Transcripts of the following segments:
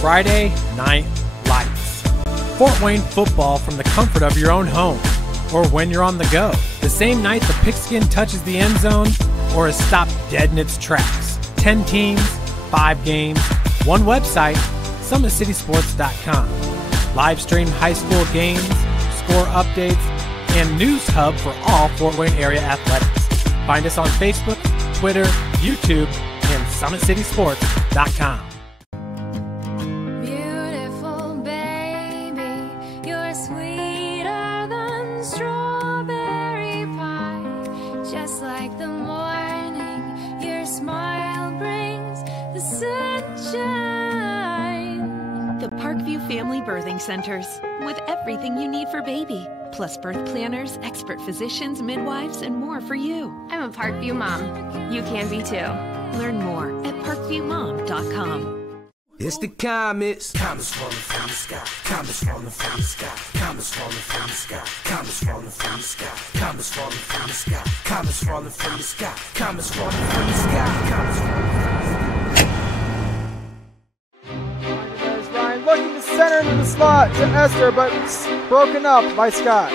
Friday Night Lights. Fort Wayne football from the comfort of your own home or when you're on the go. The same night the pigskin touches the end zone or is stopped dead in its tracks. 10 teams, 5 games, one website, SummitCitySports.com. Live stream high school games, score updates, and news hub for all Fort Wayne area athletics. Find us on Facebook, Twitter, YouTube, and SummitCitySports.com. Beautiful baby, you're sweeter than strawberry pie. Just like the morning, your smile brings the sunshine. The Parkview Family Birthing Centers, with everything you need for baby, plus birth planners, expert physicians, midwives, and more for you. I'm a Parkview mom. You can be too. Learn more at parkviewmom.com. It's the comets. Comets falling from the sky. Comets falling from the sky. Comets falling from the sky. Comets falling from the sky. Comets falling from the sky. Comets falling from the sky. Comets falling from the sky. Comets falling from the sky. There's Ryan looking to center into the slot to Esther, but it's broken up by Scott.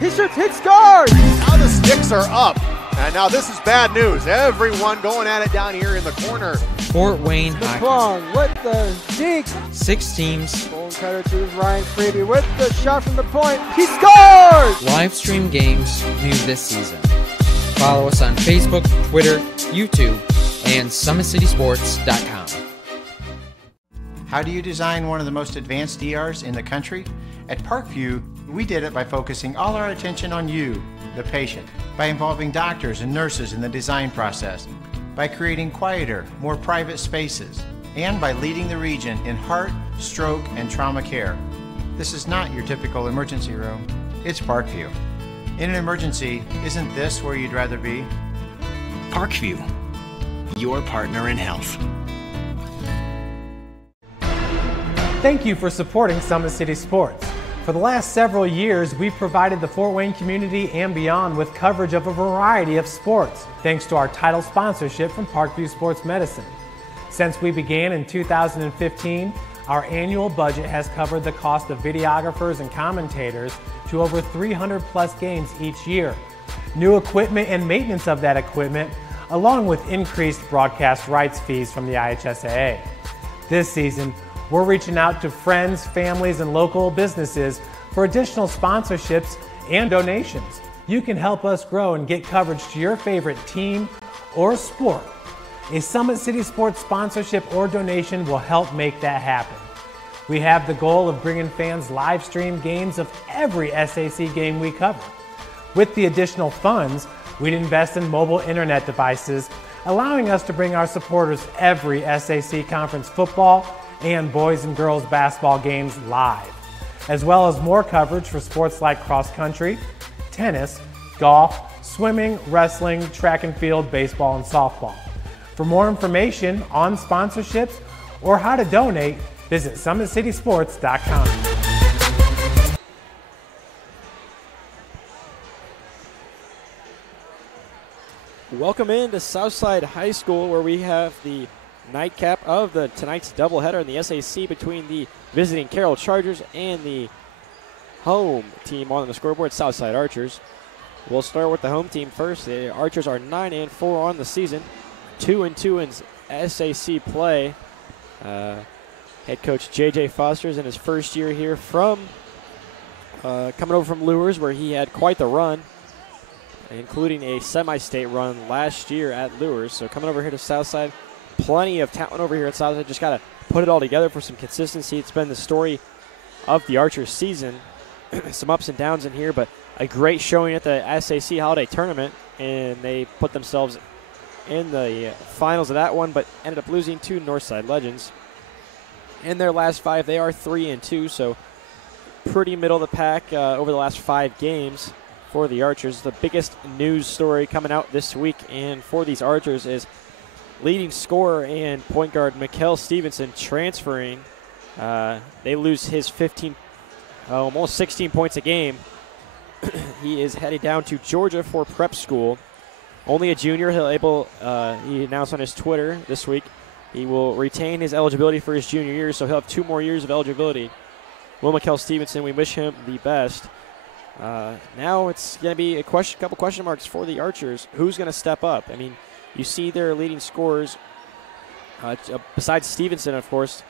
He shoots, hit, scores! Now the sticks are up. And now this is bad news. Everyone going at it down here in the corner. Fort Wayne The Hockey. Plong with the deke. 6 teams. Bone cutter to Ryan Freeby with the shot from the point. He scores! Live stream games new this season. Follow us on Facebook, Twitter, YouTube, and SummitCitySports.com. How do you design one of the most advanced ERs in the country? At Parkview, we did it by focusing all our attention on you, the patient, by involving doctors and nurses in the design process, by creating quieter, more private spaces, and by leading the region in heart, stroke, and trauma care. This is not your typical emergency room. It's Parkview. In an emergency, isn't this where you'd rather be? Parkview, your partner in health. Thank you for supporting Summit City Sports. For the last several years, we've provided the Fort Wayne community and beyond with coverage of a variety of sports, thanks to our title sponsorship from Parkview Sports Medicine. Since we began in 2015, our annual budget has covered the cost of videographers and commentators to over 300 plus games each year. New equipment and maintenance of that equipment, along with increased broadcast rights fees from the IHSAA. This season, we're reaching out to friends, families, and local businesses for additional sponsorships and donations. You can help us grow and get coverage to your favorite team or sport. A Summit City Sports sponsorship or donation will help make that happen. We have the goal of bringing fans live stream games of every SAC game we cover. With the additional funds, we'd invest in mobile internet devices, allowing us to bring our supporters every SAC conference football and boys and girls basketball games live, as well as more coverage for sports like cross country, tennis, golf, swimming, wrestling, track and field, baseball, and softball. For more information on sponsorships or how to donate, visit SummitCitySports.com. Welcome into Southside High School, where we have the nightcap of tonight's doubleheader in the SAC between the visiting Carroll Chargers and the home team on the scoreboard, Southside Archers. We'll start with the home team first. The Archers are 9-4 on the season, 2-2 in SAC play. Head coach J.J. Foster is in his first year here from coming over from Lures, where he had quite the run, including a semi-state run last year at Lures. So coming over here to Southside, plenty of talent over here at Southside. Just got to put it all together for some consistency. It's been the story of the Archers season. Some ups and downs in here, but a great showing at the SAC Holiday Tournament, and they put themselves in the finals of that one, but ended up losing to Northside Legends. In their last 5, they are 3-2, so pretty middle of the pack over the last 5 games for the Archers. The biggest news story coming out this week and for these Archers is leading scorer and point guard Mikkel Stevenson transferring. They lose his almost 16 points a game. He is headed down to Georgia for prep school. Only a junior. He announced on his Twitter this week He will retain his eligibility for his junior year, so he'll have 2 more years of eligibility. Will McKell Stevenson, we wish him the best. Now it's going to be a couple question marks for the Archers. Who's going to step up? I mean, you see their leading scorers, besides Stevenson, of course,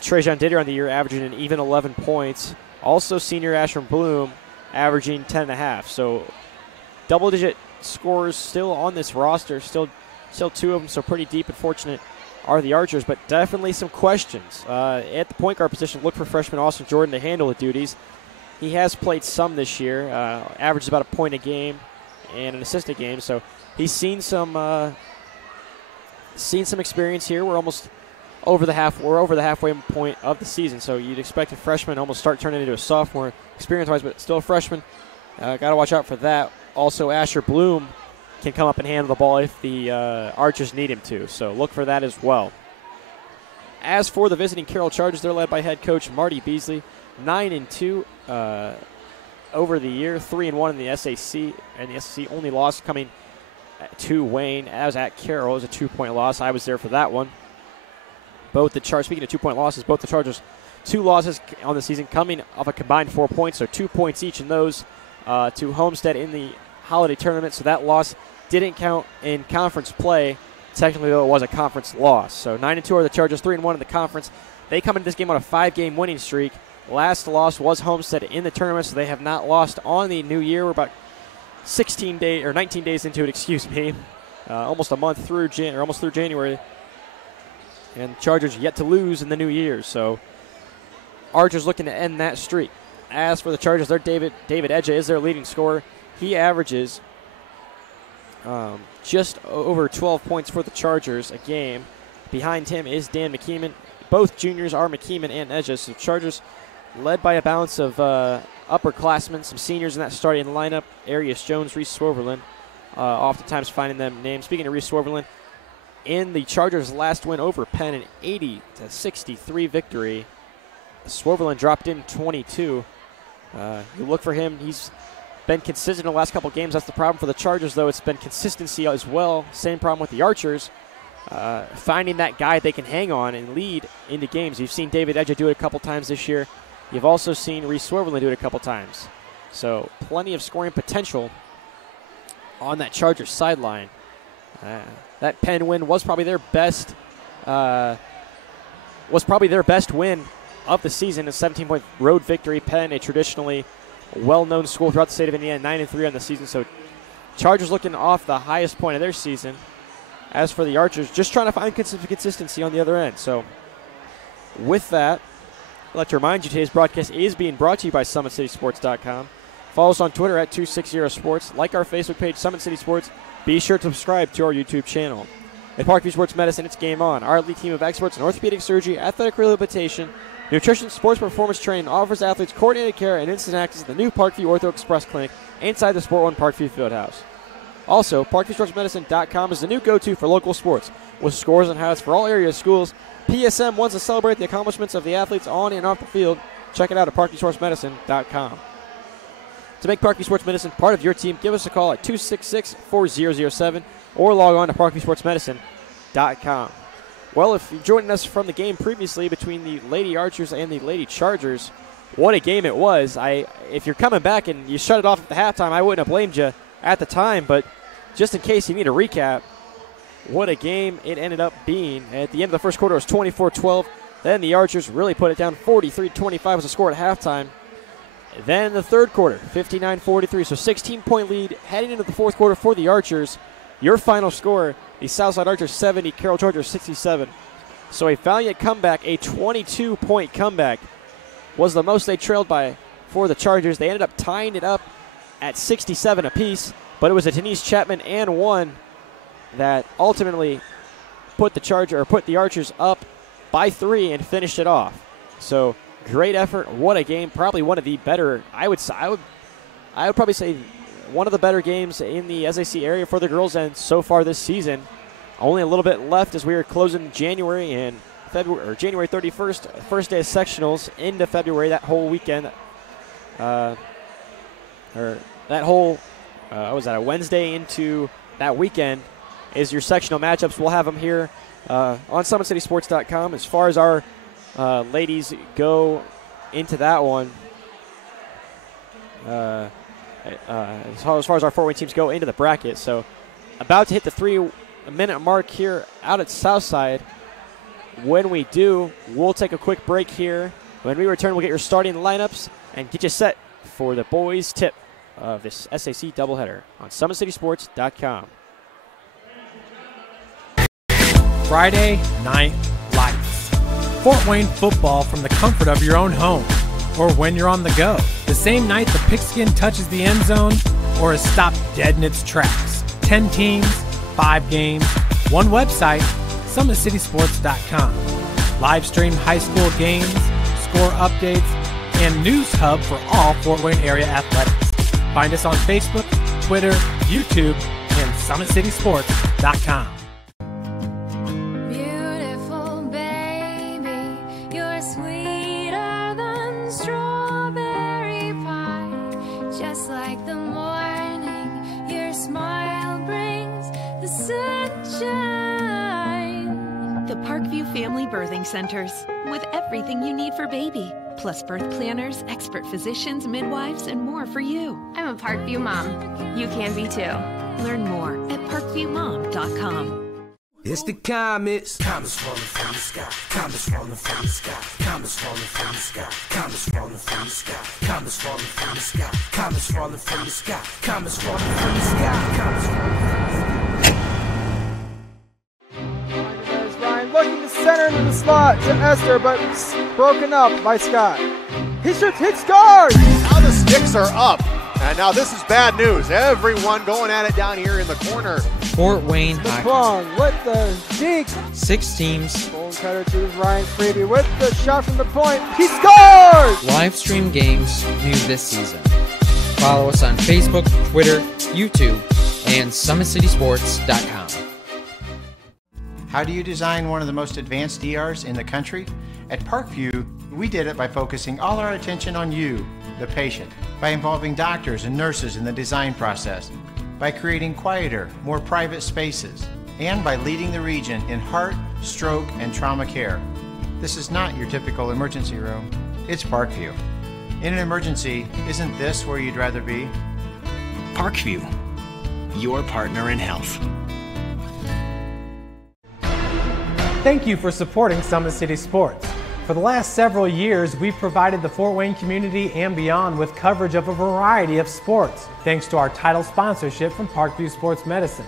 Trajan Ditter on the year averaging an even 11 points. Also senior Ashram Bloom averaging 10.5. So double-digit scores still on this roster, still 2 of them, so pretty deep and fortunate are the Archers, but definitely some questions. At the point guard position, look for freshman Austin Jordan to handle the duties. He has played some this year, averages about a point a game and an assist a game, so he's seen some experience here. We're almost over the halfway point of the season, so you'd expect a freshman almost start turning into a sophomore experience-wise, but still a freshman. Got to watch out for that. Also, Asher Bloom can come up and handle the ball if the Archers need him to, so look for that as well. As for the visiting Carroll Chargers, they're led by head coach Marty Beasley, 9-2 over the year, 3-1 in the SAC, and the SAC only loss coming to Wayne. As at Carroll, it was a 2-point loss. I was there for that one. Speaking of 2-point losses, both the Chargers, 2 losses on the season coming off a combined 4 points, so 2 points each in those to Homestead in the holiday tournament, so that loss didn't count in conference play. Technically, though, it was a conference loss. So 9-2 are the Chargers, 3-1 in the conference. They come into this game on a 5-game winning streak. Last loss was Homestead in the tournament, so they have not lost on the new year. We're about 19 days into it, excuse me. Almost a month through, almost through January. And the Chargers yet to lose in the new year. So Archers looking to end that streak. As for the Chargers, their David Edge is their leading scorer. He averages just over 12 points for the Chargers a game. Behind him is Dan McKeeman. Both juniors are McKeeman and Edges. So Chargers led by a balance of upperclassmen, some seniors in that starting lineup. Arius Jones, Reese Swerverland, oftentimes finding them names. Speaking of Reese Swerverland, in the Chargers' last win over Penn, an 80-63 victory, Swerverland dropped in 22. You look for him. He's been consistent in the last couple games. That's the problem for the Chargers, though. It's been consistency as well. Same problem with the Archers. Finding that guy they can hang on and lead into games. You've seen David Edge do it a couple times this year. You've also seen Reese Swerverland do it a couple times. So plenty of scoring potential on that Chargers sideline. That Penn win was probably their best. Win of the season, a 17-point road victory. Penn, a traditionally well-known school throughout the state of Indiana, 9-3 on the season. So Chargers looking off the highest point of their season. As for the Archers, just trying to find consistency on the other end. So with that, I'd like to remind you today's broadcast is being brought to you by SummitCitySports.com. Follow us on Twitter at 260sports. Like our Facebook page, Summit City Sports. Be sure to subscribe to our YouTube channel. At Parkview Sports Medicine, it's game on. Our elite team of experts in orthopedic surgery, athletic rehabilitation, nutrition, sports performance training offers athletes coordinated care and instant access to the new Parkview Ortho Express Clinic inside the Sport One Parkview Fieldhouse. Also, ParkviewSportsMedicine.com is the new go-to for local sports. With scores and highlights for all area schools, PSM wants to celebrate the accomplishments of the athletes on and off the field. Check it out at ParkviewSportsMedicine.com. To make Parkview Sports Medicine part of your team, give us a call at 266-4007 or log on to ParkviewSportsMedicine.com. Well, if you're joining us from the game previously between the Lady Archers and the Lady Chargers, what a game it was. If you're coming back and you shut it off at the halftime, I wouldn't have blamed you at the time, but just in case you need a recap, what a game it ended up being. At the end of the first quarter, it was 24-12. Then the Archers really put it down. 43-25 was the score at halftime. Then the third quarter, 59-43, so 16-point lead heading into the fourth quarter for the Archers. Your final score, the Southside Archers 70, Carroll Chargers 67. So a valiant comeback, a 22-point comeback was the most they trailed by for the Chargers. They ended up tying it up at 67 apiece, but it was a Denise Chapman and one that ultimately put the Archers up by 3 and finished it off. So great effort. What a game. Probably one of the better, I would probably say one of the better games in the SAC area for the girls' end so far this season. Only a little bit left as we are closing January and February, or January 31st, first day of sectionals into February, that whole weekend. A Wednesday into that weekend. is your sectional matchups. We'll have them here on SummitCitySports.com. As far as our ladies go into that one, as far as our Fort Wayne teams go into the bracket, so about to hit the 3-minute mark here out at Southside. When we do, we'll take a quick break here. When we return, we'll get your starting lineups and get you set for the boys' tip of this SAC doubleheader on SummitCitySports.com. Friday Night Lights. Fort Wayne football from the comfort of your own home or when you're on the go. The same night the pigskin touches the end zone or is stopped dead in its tracks. 10 teams, 5 games, one website, SummitCitySports.com. Live stream high school games, score updates, and news hub for all Fort Wayne area athletics. Find us on Facebook, Twitter, YouTube, and SummitCitySports.com. Beautiful baby, you're sweeter than strawberry pie. Just like the morning, your smile brings the sunshine. The Parkview Family Birthing Centers, with everything you need for baby, plus birth planners, expert physicians, midwives, and more for you. I'm a Parkview mom. You can be too. Learn more at parkviewmom.com. It's the comets. Comets falling from the sky. Comets falling from the sky. Comets falling from the sky. Comets falling from the sky. Comets falling from the sky. Comets falling from the sky. Comets falling from the sky. Comets falling from the sky. There's Ryan looking to center into the slot to Esther, but broken up by Scott. He shoots, hits, scores! Now the sticks are up. And now this is bad news. Everyone going at it down here in the corner. Fort Wayne The Hockey. Plung with the deke. 6 teams. Bone cutter to Ryan Freeby with the shot from the point. He scores! Live stream games new this season. Follow us on Facebook, Twitter, YouTube, and SummitCitySports.com. How do you design one of the most advanced DRs in the country? At Parkview, we did it by focusing all our attention on you, the patient, by involving doctors and nurses in the design process, by creating quieter, more private spaces, and by leading the region in heart, stroke, and trauma care. This is not your typical emergency room. It's Parkview. In an emergency, isn't this where you'd rather be? Parkview, your partner in health. Thank you for supporting Summit City Sports. For the last several years, we've provided the Fort Wayne community and beyond with coverage of a variety of sports, thanks to our title sponsorship from Parkview Sports Medicine.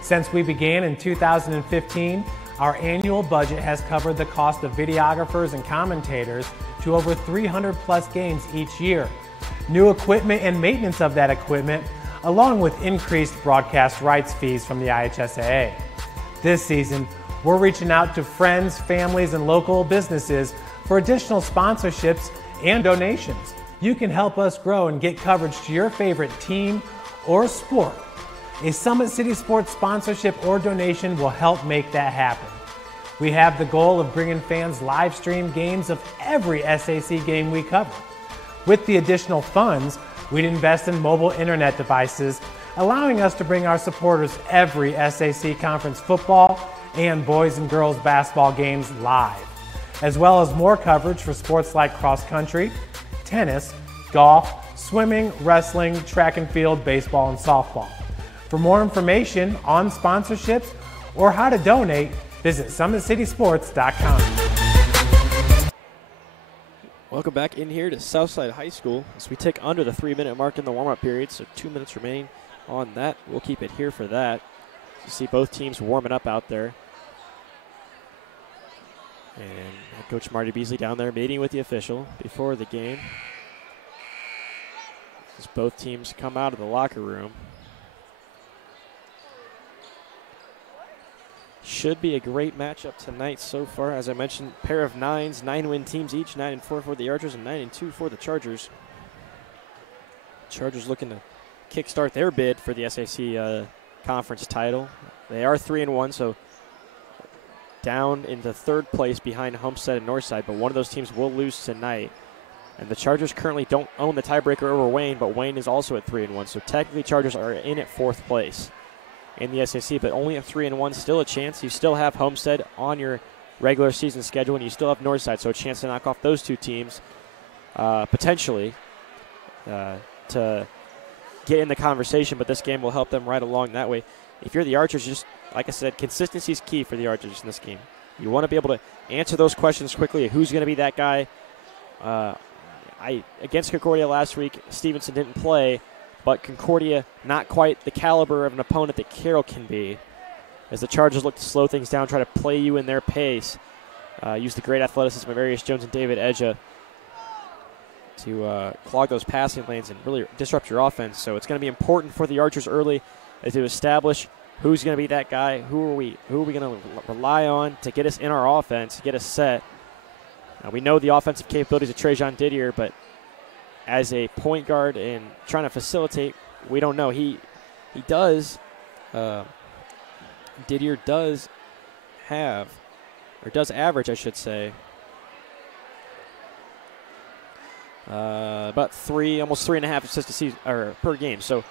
Since we began in 2015, our annual budget has covered the cost of videographers and commentators to over 300 plus games each year. New equipment and maintenance of that equipment, along with increased broadcast rights fees from the IHSAA. This season, we're reaching out to friends, families, and local businesses for additional sponsorships and donations. You can help us grow and get coverage to your favorite team or sport. A Summit City Sports sponsorship or donation will help make that happen. We have the goal of bringing fans live stream games of every SAC game we cover. With the additional funds, we'd invest in mobile internet devices, allowing us to bring our supporters every SAC conference football and boys and girls basketball games live, as well as more coverage for sports like cross country, tennis, golf, swimming, wrestling, track and field, baseball, and softball. For more information on sponsorships or how to donate, visit SummitCitySports.com. Welcome back in here to Southside High School as we tick under the 3-minute mark in the warm-up period, so 2 minutes remaining on that. We'll keep it here for that. You see both teams warming up out there. And Coach Marty Beasley down there meeting with the official before the game. As both teams come out of the locker room. Should be a great matchup tonight so far. As I mentioned, pair of 9s, 9-win teams each, 9-4 for the Archers and 9-2 for the Chargers. Chargers looking to kickstart their bid for the SAC conference title. They are 3-1, so down into 3rd place behind Homestead and Northside, but one of those teams will lose tonight. And the Chargers currently don't own the tiebreaker over Wayne, but Wayne is also at 3-1, so technically Chargers are in at 4th place. in the SAC, but only at 3-1, still a chance. You still have Homestead on your regular season schedule, and you still have Northside, so a chance to knock off those two teams potentially to get in the conversation, but this game will help them right along that way. If you're the Archers, just like I said, consistency is key for the Archers in this game. You want to be able to answer those questions quickly. Who's going to be that guy? Against Concordia last week, Stevenson didn't play, but Concordia not quite the caliber of an opponent that Carroll can be, as the Chargers look to slow things down, try to play you in their pace. Use the great athleticism of Arius Jones and David Edja to clog those passing lanes and really disrupt your offense. So it's going to be important for the Archers early to establish who's going to be that guy, who are we going to rely on to get us in our offense, get us set. We know the offensive capabilities of Trajan Didier, but as a point guard and trying to facilitate, we don't know. He does, Didier does have, or does average, I should say, about almost 3.5 assists a season, or per game. So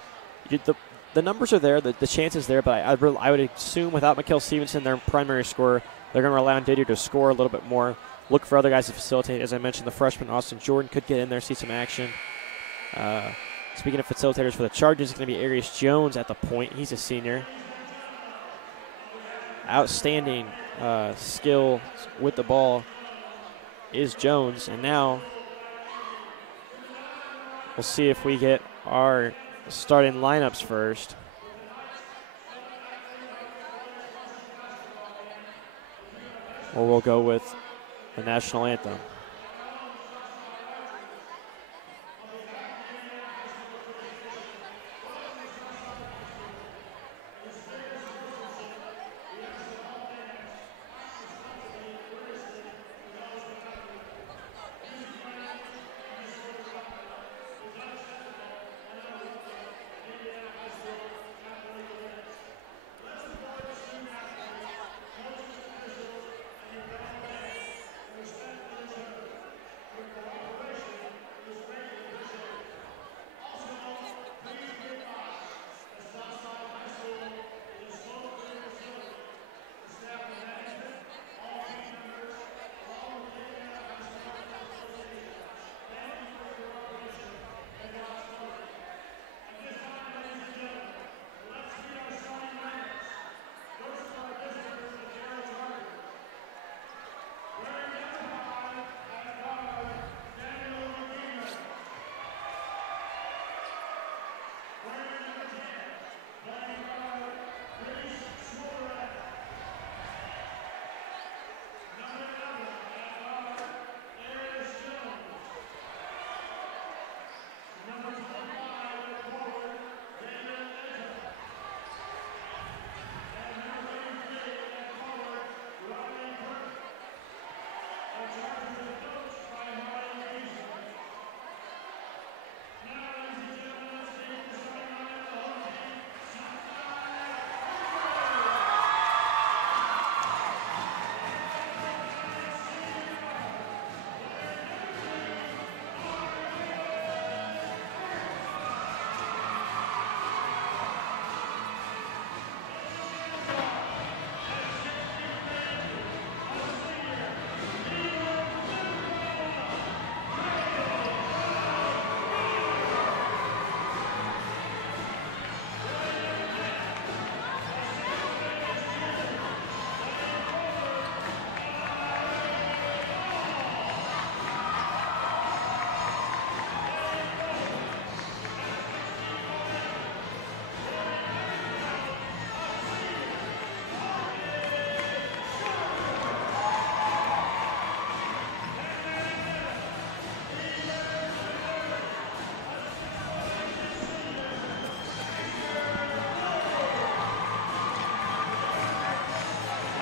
the numbers are there, the chances there, but I would assume without Mikkel Stevenson, their primary scorer, they're going to rely on Didier to score a little bit more. Look for other guys to facilitate. As I mentioned, the freshman Austin Jordan could get in there, see some action. Speaking of facilitators for the Chargers, it's going to be Arius Jones at the point. He's a senior. Outstanding skill with the ball is Jones. And now we'll see if we get our starting lineups first. Or we'll go with the national anthem.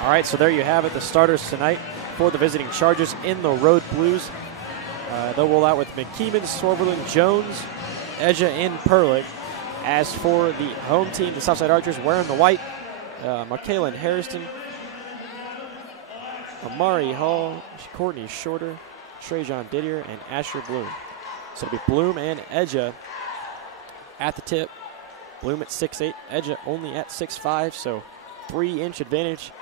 All right, so there you have it, the starters tonight for the visiting Chargers in the Road Blues. They'll roll out with McKeeman, Swerverlin, Jones, Edja, and Perlick. As for the home team, the Southside Archers wearing the white, Markaylin Harrison, Amari Hall, Courtney Shorter, Trajan Didier, and Asher Bloom. So it'll be Bloom and Edja at the tip. Bloom at 6'8", Edge only at 6'5", so 3-inch advantage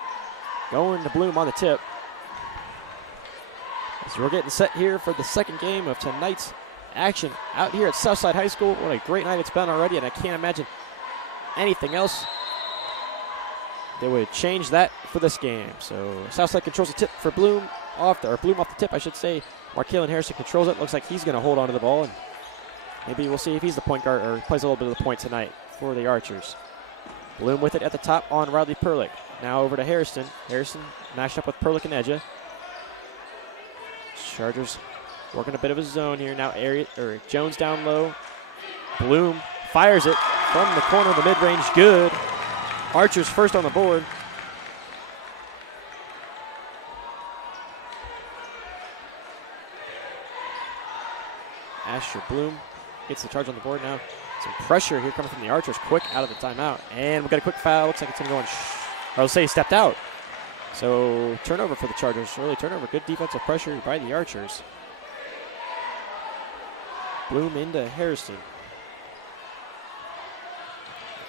going to Bloom on the tip. As we're getting set here for the second game of tonight's action out here at Southside High School. What a great night it's been already, and I can't imagine anything else that would change that for this game. So Southside controls the tip for Bloom Bloom off the tip, I should say. Markalen Harrison controls it. Looks like he's going to hold on to the ball, and maybe we'll see if he's the point guard or plays a little bit of the point tonight for the Archers. Bloom with it at the top on Riley Perlick. Now over to Harrison. Harrison matched up with Perlick and Edge. Chargers working a bit of a zone here. Now Jones down low. Bloom fires it from the corner of the mid-range. Good. Archers first on the board. Asher Bloom gets the charge on the board now. Some pressure here coming from the Archers. Quick out of the timeout. And we've got a quick foul. Looks like it's going to go in. I'll say he stepped out. So turnover for the Chargers. Early turnover. Good defensive pressure by the Archers. Bloom into Harrison.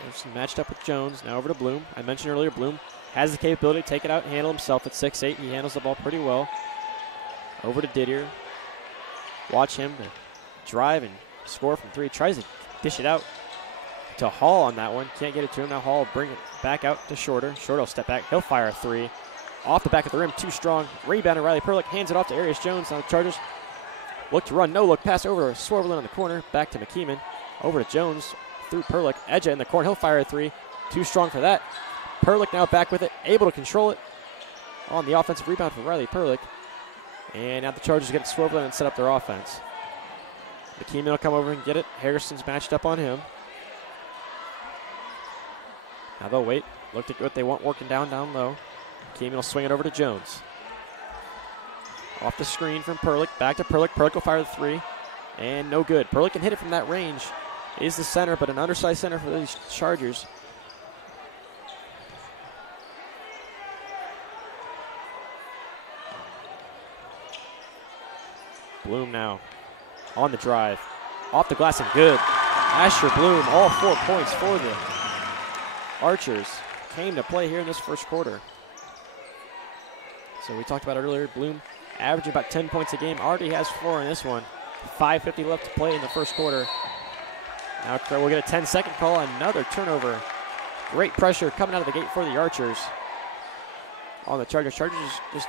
Harrison matched up with Jones. Now over to Bloom. I mentioned earlier, Bloom has the capability to take it out and handle himself at 6'8". He handles the ball pretty well. Over to Didier. Watch him to drive and score from 3. Tries to dish it out to Hall on that one. Can't get it to him. Now Hall will bring it back out to Shorter. Shorter will step back. He'll fire a 3. Off the back of the rim, too strong. Rebound, and Riley Perlick hands it off to Arias Jones. Now the Chargers look to run. No look pass over to Swervelin on the corner. Back to McKeeman. Over to Jones through Perlick. Edge in the corner. He'll fire a 3. Too strong for that. Perlick now back with it. Able to control it on the offensive rebound for Riley Perlick. And now the Chargers get Swervelin and set up their offense. McKeeman will come over and get it. Harrison's matched up on him. Now they'll wait. Look at what they want working down low. McKeeman will swing it over to Jones. Off the screen from Perlick. Back to Perlick. Perlick will fire the 3. And no good. Perlick can hit it from that range. Is the center, but an undersized center for these Chargers. Bloom now on the drive. Off the glass and good. Asher Bloom, all 4 points for the Archers. Came to play here in this first quarter. So we talked about it earlier. Bloom averaging about 10 points a game. Already has 4 in this one. 5:50 left to play in the first quarter. Now we'll get a 10-second call. Another turnover. Great pressure coming out of the gate for the Archers. On the Chargers. Chargers just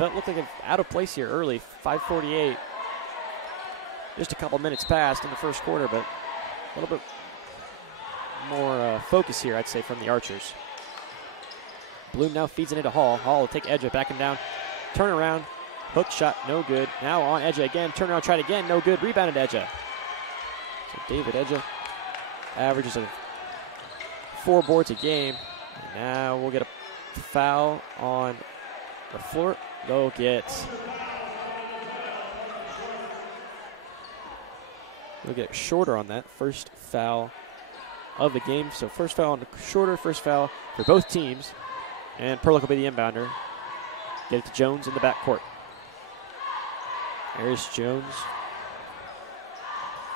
looked like out of place here early. 5:48. Just a couple minutes passed in the first quarter, but a little bit more focus here, I'd say, from the Archers. Bloom now feeds it into Hall. Hall will take Edge, back him down. Turn around. Hook shot, no good. Now on Edge again. Turn around, try it again, no good. Rebounded Edge. So David Edge averages of 4 boards a game. And now we'll get a foul on the floor. They'll get Shorter on that. First foul of the game. So first foul on Shorter, first foul for both teams. And Perlick will be the inbounder. Get it to Jones in the backcourt. There's Jones.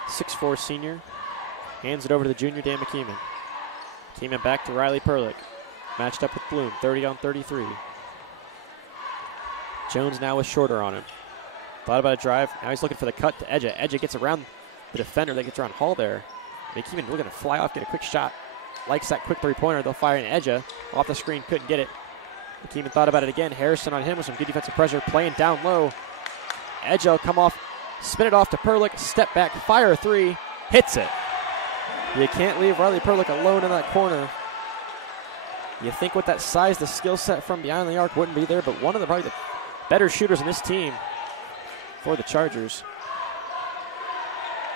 6'4" senior. Hands it over to the junior, Dan McKeeman. McKeeman back to Riley Perlick. Matched up with Bloom, 30 on 33. Jones now with Shorter on him. Thought about a drive. Now he's looking for the cut to Edge. Edge gets around the defender. That gets around Hall there. McKeeman looking to fly off, get a quick shot. Likes that quick 3-pointer. They'll fire an Edge. Off the screen, couldn't get it. McKeeman thought about it again. Harrison on him with some good defensive pressure. Playing down low. Edge will come off, spin it off to Perlick. Step back, fire a 3. Hits it. You can't leave Riley Perlick alone in that corner. You think with that size, the skill set from behind the arc wouldn't be there, but one of the probably the better shooters in this team for the Chargers.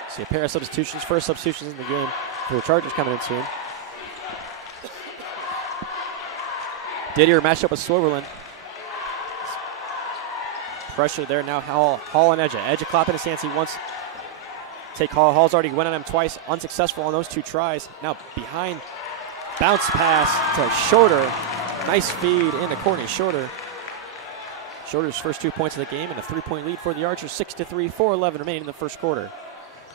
See a pair of substitutions, first substitutions in the game for the Chargers coming in soon. Didier matched up with Swervelin. Pressure there now. Hall and Edge. Edge clapping his hands. He wants to take Hall. Hall's already went on him twice. Unsuccessful on those 2 tries. Now behind. Bounce pass to Shorter. Nice feed into Courtney Shorter. Shorter's first 2 points of the game and a 3-point lead for the Archers. 6-3, 4:11 remaining in the first quarter.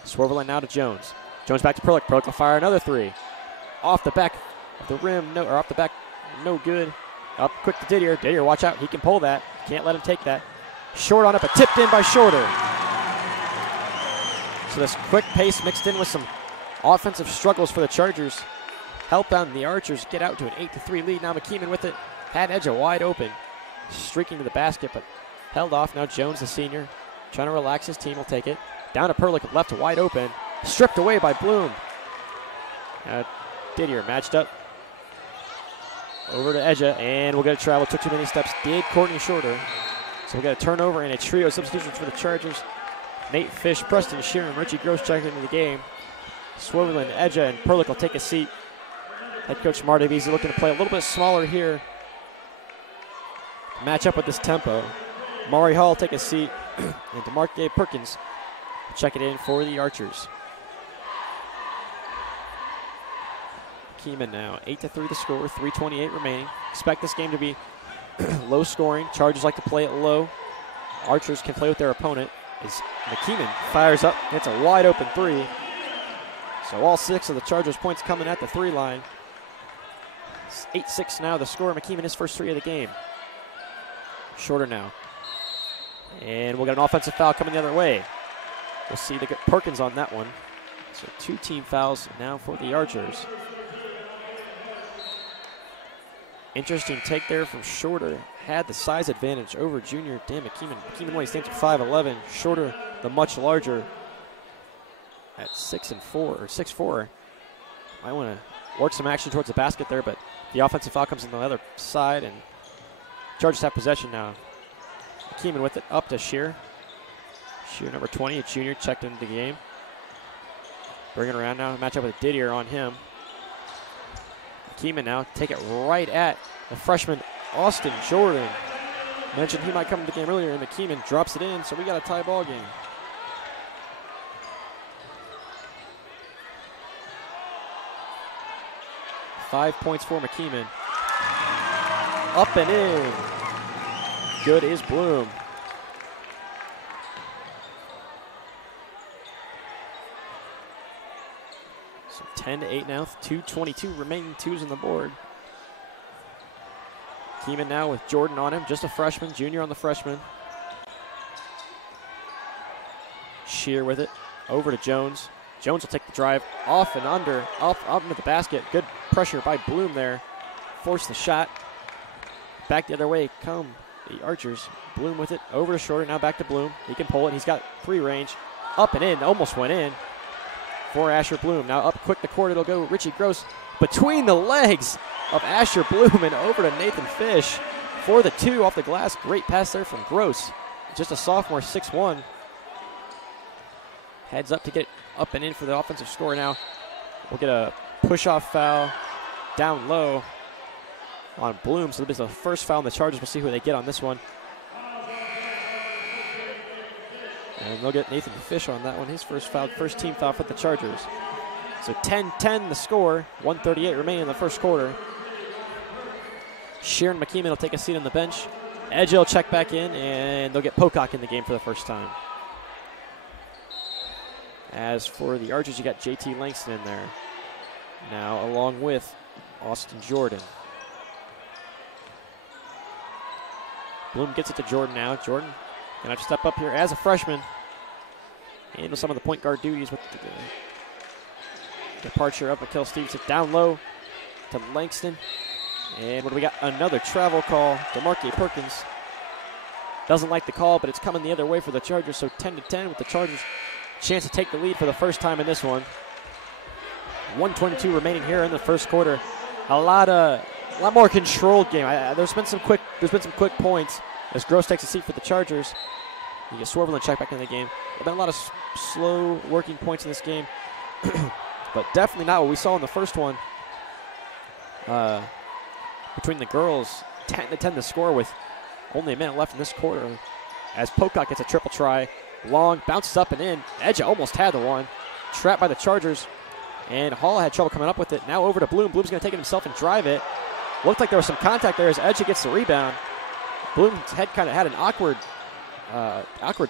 Swervelin now to Jones. Jones back to Perlick. Perlick will fire another 3. off the back of the rim, off the back, no good. Up quick to Didier. Didier, watch out. He can pull that. Can't let him take that. Short on it, but tipped in by Shorter. So this quick pace mixed in with some offensive struggles for the Chargers helped on the Archers get out to an 8-3 lead. Now McKeeman with it. Had Edja wide open. Streaking to the basket, but held off. Now Jones, the senior, trying to relax his team. Will take it. Down to Perlick, left wide open. Stripped away by Bloom. Didier matched up. Over to Edja, and we'll get a travel. Took too many steps. Did Courtney Shorter. So we'll get a turnover and a trio of substitutions for the Chargers. Nate Fish, Preston Sheeran, and Richie Gross checking into the game. Swiverland, Edja, and Perlick will take a seat. Head coach Marty Beasley looking to play a little bit smaller here. Match up with this tempo. Maury Hall take a seat, and DeMarque Perkins check it in for the Archers. Keeman now, 8-3 to score, 3:28 remaining. Expect this game to be low scoring. Chargers like to play it low. Archers can play with their opponent. As McKeeman fires up, hits a wide open three. So all 6 of the Chargers' points coming at the 3 line. It's 8-6 now the score. McKeeman his first 3 of the game. Shorter now. And we'll get an offensive foul coming the other way. We'll see the Perkins on that one. So 2 team fouls now for the Archers. Interesting take there from Shorter. Had the size advantage over junior Dan McKeeman. McKeeman only stands at 5'11". Shorter, the much larger, at 6'4" or 6'4". Might want to work some action towards the basket there, but the offensive foul comes on the other side, and Chargers have possession now. McKeeman with it up to Shear. Shear number 20, a junior, checked into the game. Bring it around now. Match up with Didier on him. McKeeman now take it right at the freshman Austin Jordan. Mentioned he might come into the game earlier, and McKeeman drops it in, so we got a tie ball game. Five points for McKeeman. Up and in. Good is Bloom. So 10-8 now, 2:22 remaining, 2s on the board. Keeman now with Jordan on him, just a freshman, junior on the freshman. Shear with it, over to Jones. Jones will take the drive, off and under, up into the basket. Good pressure by Bloom there. Force the shot. Back the other way come the Archers. Bloom with it, over to Shorter, now back to Bloom. He can pull it, he's got 3 range. Up and in, almost went in for Asher Bloom. Now up quick the court, it'll go Richie Gross between the legs of Asher Bloom and over to Nathan Fish for the 2 off the glass. Great pass there from Gross. Just a sophomore, 6'1". Heads up to get up and in for the offensive score now. We'll get a push-off foul down low on Bloom. So this is the first foul on the Chargers. We'll see who they get on this one. And they'll get Nathan Fish on that one. His first team foul for the Chargers. So 10-10 the score. 1:38 remaining in the first quarter. Sharon McKeeman will take a seat on the bench. Edge will check back in, and they'll get Pocock in the game for the first time. As for the Archers, you got JT Langston in there now, along with Austin Jordan. Bloom gets it to Jordan now. Jordan gonna have to step up here as a freshman. Handle some of the point guard duties with the departure of Mikkel Stevenson. Down low to Langston. And what do we got? Another travel call. DeMarque Perkins doesn't like the call, but it's coming the other way for the Chargers. So 10-10 with the Chargers. Chance to take the lead for the first time in this one. 1:22 remaining here in the first quarter. A lot more controlled game. There's been some quick points as Gross takes a seat for the Chargers. You get Swervel and check back in the game. There's been a lot of slow working points in this game, but definitely not what we saw in the first one. Between the girls, 10-10 the score with only a minute left in this quarter. As Pocock gets a triple try. Long, bounces up and in. Edge almost had the one. Trapped by the Chargers. And Hall had trouble coming up with it. Now over to Bloom. Bloom's going to take it himself and drive it. Looked like there was some contact there as Edge gets the rebound. Bloom's head kind of had an awkward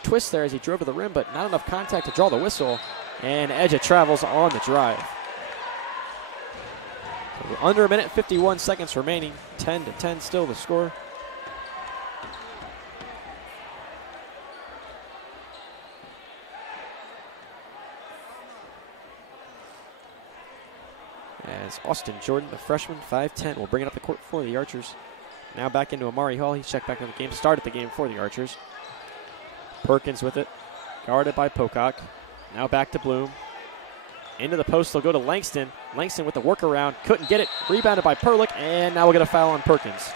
twist there as he drove to the rim, but not enough contact to draw the whistle. And Edge travels on the drive. So under a minute, 51 seconds remaining. 10-10 still the score. As Austin Jordan, the freshman, 5'10", will bring it up the court for the Archers. Now back into Amari Hall. He's checked back into the game. Started the game for the Archers. Perkins with it. Guarded by Pocock. Now back to Bloom. Into the post. They'll go to Langston. Langston with the workaround. Couldn't get it. Rebounded by Perlick. And now we'll get a foul on Perkins.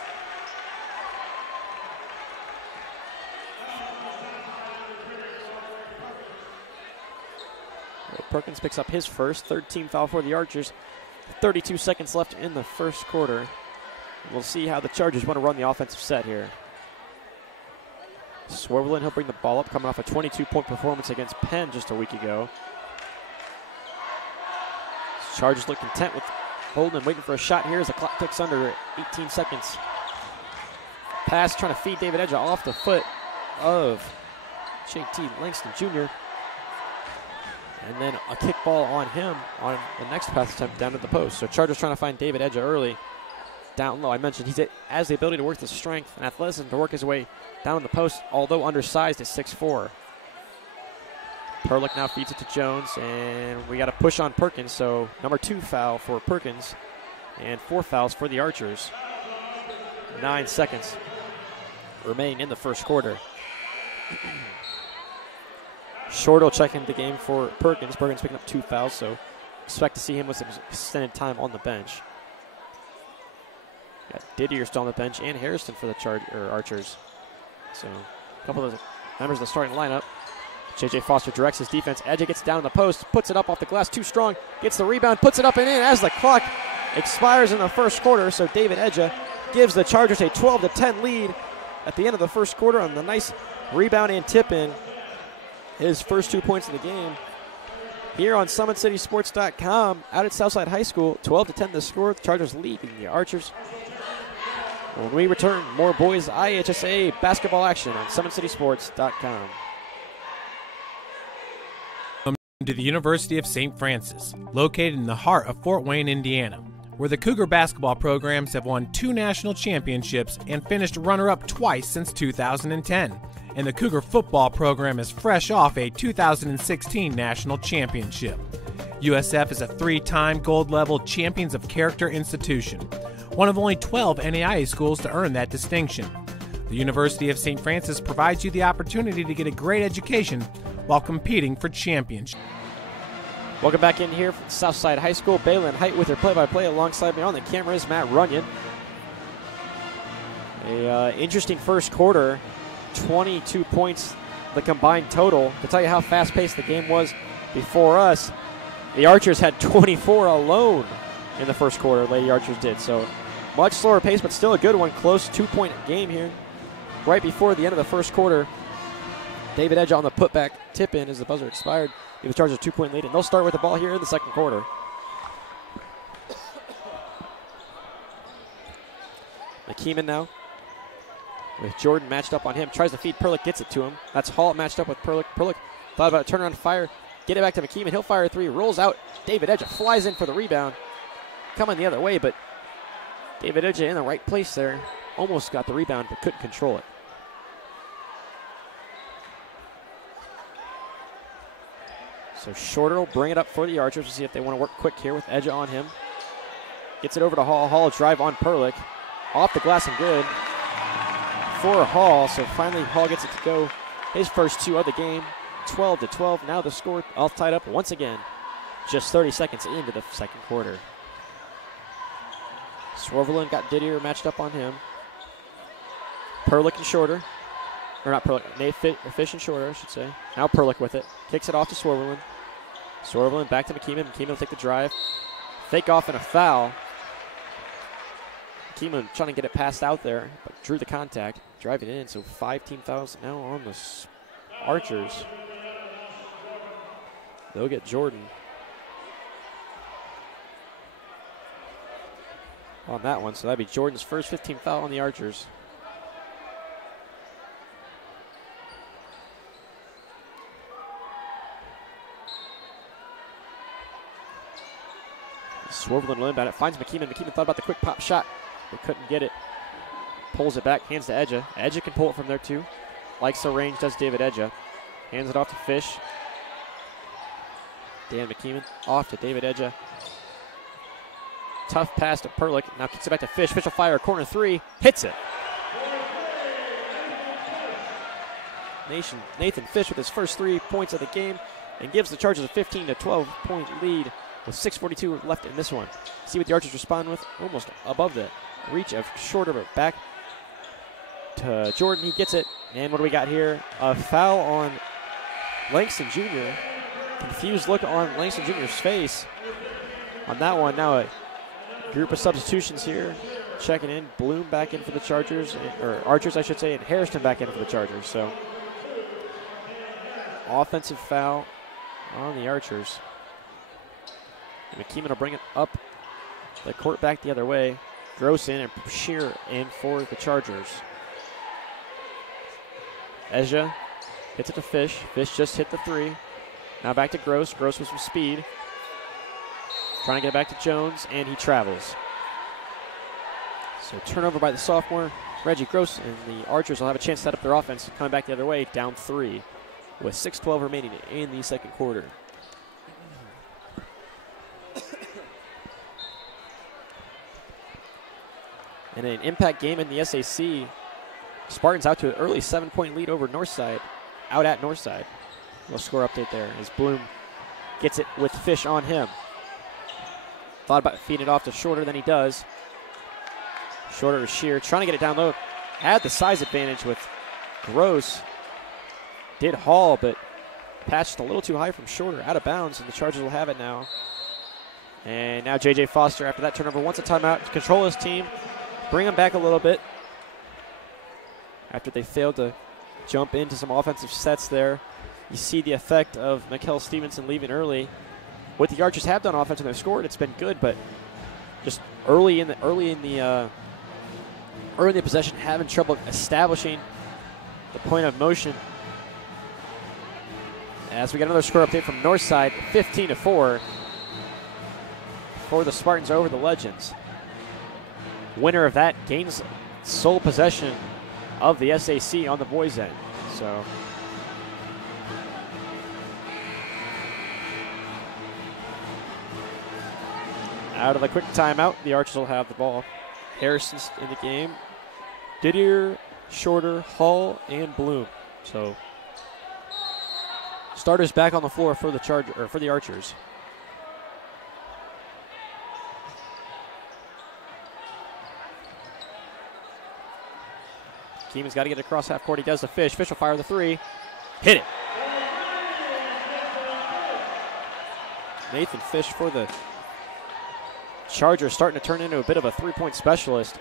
Perkins picks up his first. Third team foul for the Archers. 32 seconds left in the first quarter. We'll see how the Chargers want to run the offensive set here. Swervelin, he'll bring the ball up, coming off a 22-point performance against Penn just a week ago. Chargers look content with holding and waiting for a shot here as the clock ticks under 18 seconds. Pass trying to feed David Edge off the foot of JT Langston Jr. And then a kick ball on him on the next pass attempt down to the post. So Chargers trying to find David Edge early. Down low, I mentioned he has the ability to work the strength and athleticism to work his way down the post, although undersized at 6'4". Perlick now feeds it to Jones, and we got a push on Perkins, so number 2 foul for Perkins, and 4 fouls for the Archers. 9 seconds remain in the first quarter. Short will check into the game for Perkins. Perkins picking up 2 fouls, so expect to see him with some extended time on the bench. Got Didier still on the bench and Harrison for the Archers. So a couple of the members of the starting lineup. J.J. Foster directs his defense. Edge gets down the post, puts it up off the glass, too strong, gets the rebound, puts it up and in as the clock expires in the first quarter. So David Edge gives the Chargers a 12-10 lead at the end of the first quarter on the nice rebound and tip in. His first 2 points of the game. Here on SummitCitySports.com, out at Southside High School, 12-10 the score. The Chargers lead the Archers. When we return, more boys IHSAA basketball action on SummitCitySports.com. To the University of St. Francis, located in the heart of Fort Wayne, Indiana, where the Cougar basketball programs have won 2 national championships and finished runner-up twice since 2010. And the Cougar football program is fresh off a 2016 national championship. USF is a 3-time gold-level Champions of Character institution, one of only 12 NAIA schools to earn that distinction. The University of St. Francis provides you the opportunity to get a great education while competing for championship. Welcome back in here from Southside High School. Balin Height with her play-by-play. Alongside me on the camera is Matt Runyon. A interesting first quarter. 22 points the combined total. To tell you how fast-paced the game was before us, the Archers had 24 alone in the first quarter. Lady Archers did. So much slower pace, but still a good one. Close 2-point game here. Right before the end of the first quarter, David Edge on the putback tip in as the buzzer expired. Give the Chargers a 2-point lead, and they'll start with the ball here in the second quarter. McKeeman now with Jordan matched up on him. Tries to feed Perlick, gets it to him. That's Hall matched up with Perlick. Perlick thought about a turnaround fire. Get it back to McKeeman. He'll fire a 3. Rolls out. David Edge flies in for the rebound. Coming the other way, but David Edge in the right place there. Almost got the rebound, but couldn't control it. So Shorter will bring it up for the Archers. We'll see if they want to work quick here with Edge on him. Gets it over to Hall. Hall drive on Perlick. Off the glass and good for Hall. So finally Hall gets it to go. His first 2 of the game. 12-12. Now the score all tied up once again. Just 30 seconds into the second quarter. Swervelin got Didier matched up on him. Perlick and Shorter. Or not Perlick, Nate Fish and Shorter, I should say. Now Perlick with it. Kicks it off to Swervelin. Swervelin back to McKeeman. McKeeman will take the drive. Fake off and a foul. McKeeman trying to get it passed out there, but drew the contact. Driving in, so 5 team fouls now on the Archers. They'll get Jordan on that one, so that'd be Jordan's first 15 foul on the Archers. Swiveling low inbound. It finds McKeeman. McKeeman thought about the quick pop shot, but couldn't get it. Pulls it back, hands to Edja. Edja can pull it from there too. Likes the range, does David Edja. Hands it off to Fish. Dan McKeeman off to David Edja. Tough pass to Perlick. Now kicks it back to Fish. Fish will fire a corner three. Hits it. Nathan Fish with his first 3 points of the game and gives the Chargers a 15 to 12 point lead with 6:42 left in this one. See what the Archers respond with. Almost above the reach of Shorter, but back to Jordan. He gets it. And what do we got here? A foul on Langston Jr. Confused look on Langston Jr.'s face on that one. Now a group of substitutions here. Checking in. Bloom back in for the Chargers, or Archers, I should say, and Harrison back in for the Chargers. So offensive foul on the Archers. And McKeeman will bring it up the court back the other way. Gross in and Shear in for the Chargers. Ezja hits it to Fish. Fish just hit the 3. Now back to Gross. Gross with some speed. Trying to get it back to Jones, and he travels. So turnover by the sophomore, Reggie Gross, and the Archers will have a chance to set up their offense. Coming back the other way, down 3, with 6:12 remaining in the second quarter. In an impact game in the SAC, Spartans out to an early 7-point lead over Northside, out at Northside. No score update there as Bloom gets it with Fish on him. Thought about feeding it off to Shorter than he does. Shorter is Shear, trying to get it down low. Had the size advantage with Gross. Did haul, but patched a little too high from Shorter, out of bounds, and the Chargers will have it now. And now J.J. Foster, after that turnover, wants a timeout to control his team, bring him back a little bit after they failed to jump into some offensive sets there. You see the effect of Mikel Stevenson leaving early. What the Archers have done offense when they've scored, it's been good, but just early in the possession, having trouble establishing the point of motion. As we get another score update from Northside, 15-4 for the Spartans over the Legends. Winner of that gains sole possession of the SAC on the boys' end. So out of the quick timeout, the Archers will have the ball. Harrison's in the game. Didier, Shorter, Hall, and Bloom. So starters back on the floor for the Archers. Keeman's got to get across half court. He does to Fish. Fish will fire the 3. Hit it. Nathan Fish for the Chargers, starting to turn into a bit of a 3-point specialist.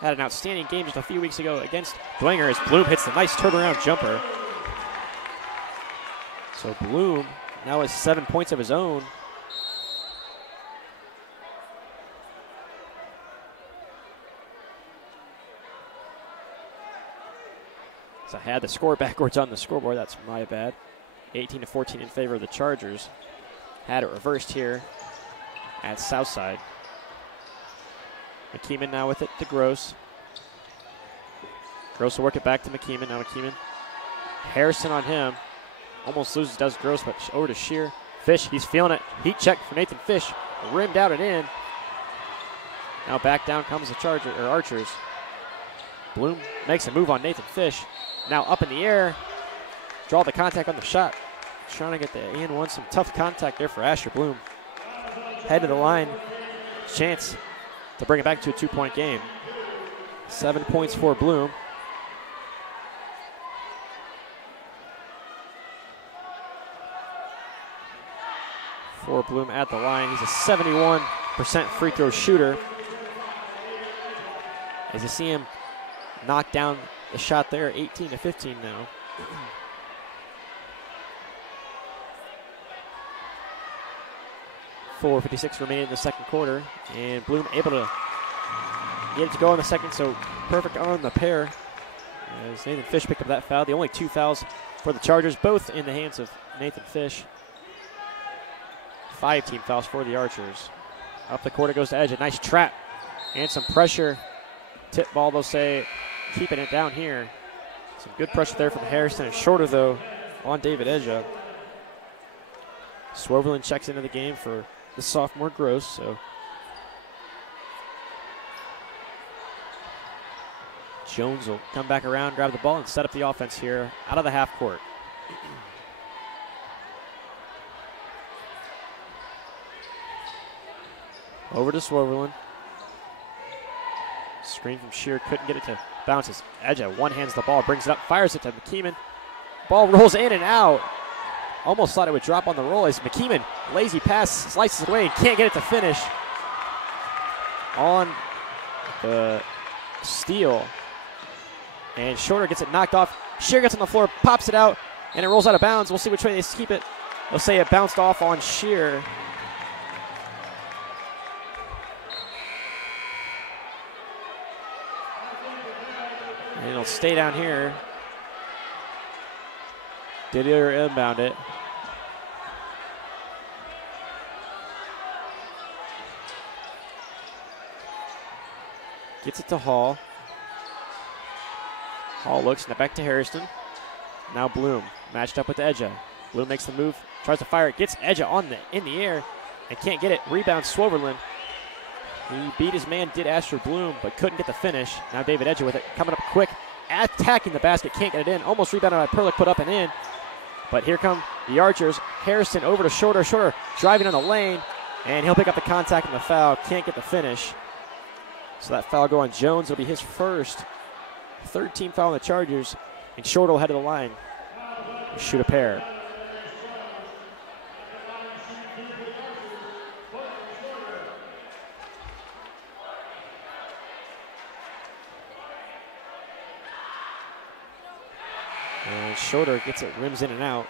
Had an outstanding game just a few weeks ago against Dwenger as Bloom hits the nice turnaround jumper. So Bloom now has 7 points of his own. So I had the score backwards on the scoreboard. That's my bad. 18-14 in favor of the Chargers. Had it reversed here at Southside. McKeeman now with it to Gross. Gross will work it back to McKeeman. Now McKeeman. Harrison on him. Almost loses, does Gross, but over to Shear. Fish, he's feeling it. Heat check for Nathan Fish. Rimmed out and in. Now back down comes the Archers. Bloom makes a move on Nathan Fish. Now up in the air. Draw the contact on the shot. Trying to get the and one. Some tough contact there for Asher Bloom. Head to the line. Chance to bring it back to a 2-point game. 7 points for Bloom. For Bloom at the line. He's a 71% free throw shooter. As you see him knock down the shot there, 18-15 now. .456 remaining in the second quarter, and Bloom able to get it to go in the second, so perfect on the pair. As Nathan Fish picked up that foul. The only 2 fouls for the Chargers, both in the hands of Nathan Fish. 5 team fouls for the Archers. Up the court it goes to Edge. A nice trap and some pressure. Tip ball, they'll say, keeping it down here. Some good pressure there from Harrison. It's shorter, though, on David Edge. Swerveland checks into the game for the sophomore Gross. So Jones will come back around, grab the ball, and set up the offense here out of the half court. Over to Swerveland. Screen from Shear, couldn't get it to bounces. Edge one-hands the ball, brings it up, fires it to McKeeman. Ball rolls in and out. Almost thought it would drop on the roll as McKeeman, lazy pass, slices it away and can't get it to finish. On the steal. And Shorter gets it knocked off. Shear gets on the floor, pops it out, and it rolls out of bounds. We'll see which way they keep it. They'll say it bounced off on Shear. And it'll stay down here. Didier inbound it. Gets it to Hall. Hall looks, and back to Harrison. Now Bloom, matched up with Edja. Bloom makes the move, tries to fire it, gets Edja in the air, and can't get it. Rebounds Swoverland. He beat his man, did Asher Bloom, but couldn't get the finish. Now David Edja with it, coming up quick, attacking the basket, can't get it in. Almost rebounded by Perlick, put up and in. But here come the Archers. Harrison over to Shorter. Shorter driving on the lane, and he'll pick up the contact and the foul. Can't get the finish. So that foul go on Jones. It'll be his first. Third team foul on the Chargers, and Shorter will head to the line. Shoot a pair. And Shorter gets it, rims in and out.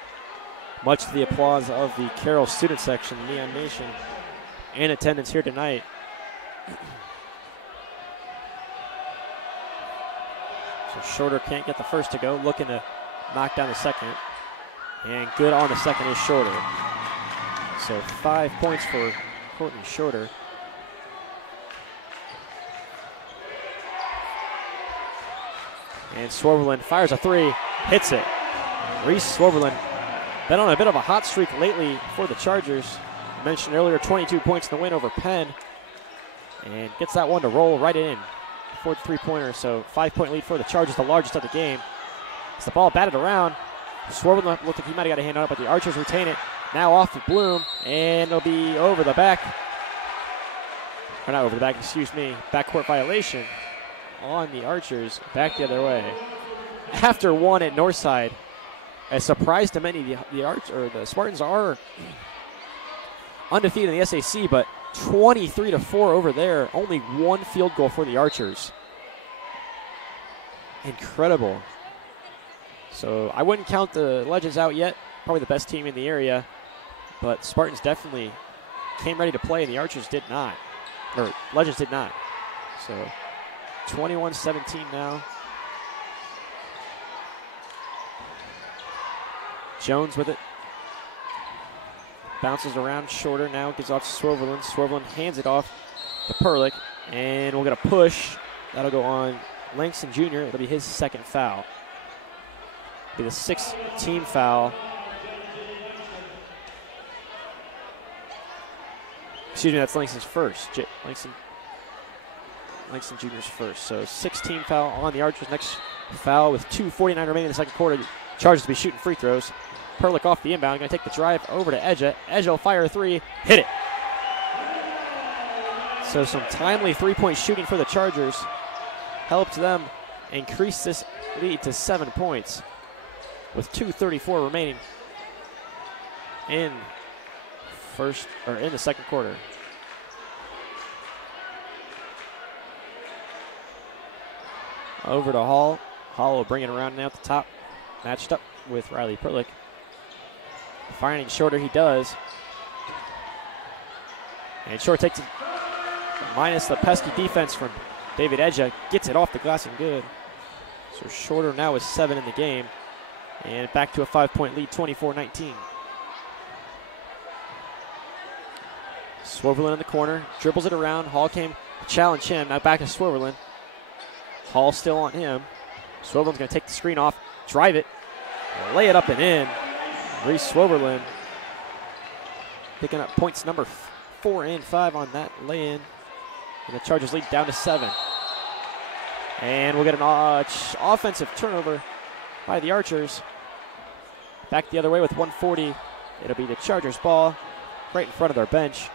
Much to the applause of the Carroll student section, Neon Nation, in attendance here tonight. So Shorter can't get the first to go, looking to knock down the second. And good on the second is Shorter. So 5 points for Courtney Shorter. And Swerveland fires a three, hits it. Reese Swerveland been on a bit of a hot streak lately for the Chargers. I mentioned earlier, 22 points in the win over Penn. And gets that one to roll right in. Fourth three-pointer, so 5-point lead for the Chargers, the largest of the game. As the ball batted around, Swerveland looked like he might have got a hand on it, but the Archers retain it. Now off to Bloom, and it'll be over the back. Or not over the back, excuse me. Backcourt violation on the Archers, back the other way. After one at Northside, a surprise to many, the Spartans are undefeated in the SAC, but 23-4 over there. Only one field goal for the Archers. Incredible. So I wouldn't count the Legends out yet. Probably the best team in the area. But Spartans definitely came ready to play, and the Archers did not. Or Legends did not. So 21-17 now. Jones with it. Bounces around Shorter now, gives off to Swerveland. Swerveland hands it off to Perlick, and we'll get a push. That'll go on Langston Jr. It'll be his second foul. It'll be the sixth team foul. Excuse me, that's Langston's first. Langston Jr.'s first. So 6-team foul on the Archers. Next foul with 2:49 remaining in the second quarter. Chargers to be shooting free throws. Perlick off the inbound, going to take the drive over to Edja. Edja will fire a three, hit it. So some timely three-point shooting for the Chargers helped them increase this lead to 7 points with 2:34 remaining in the second quarter. Over to Hall. Hall will bring it around now at the top, matched up with Riley Perlick. Firing Shorter, he does. And Short takes it, minus the pesky defense from David Edja, gets it off the glass and good. So Shorter now is 7 in the game. And back to a 5-point lead, 24-19. Swervelin in the corner, dribbles it around. Hall came to challenge him. Now back to Swervelin. Hall still on him. Swervelin's going to take the screen off, drive it, lay it up and in. Reese Swervelin picking up points number 4 and 5 on that lay-in. And the Chargers lead down to 7. And we'll get an offensive turnover by the Archers. Back the other way with 1:40. It'll be the Chargers' ball right in front of their bench.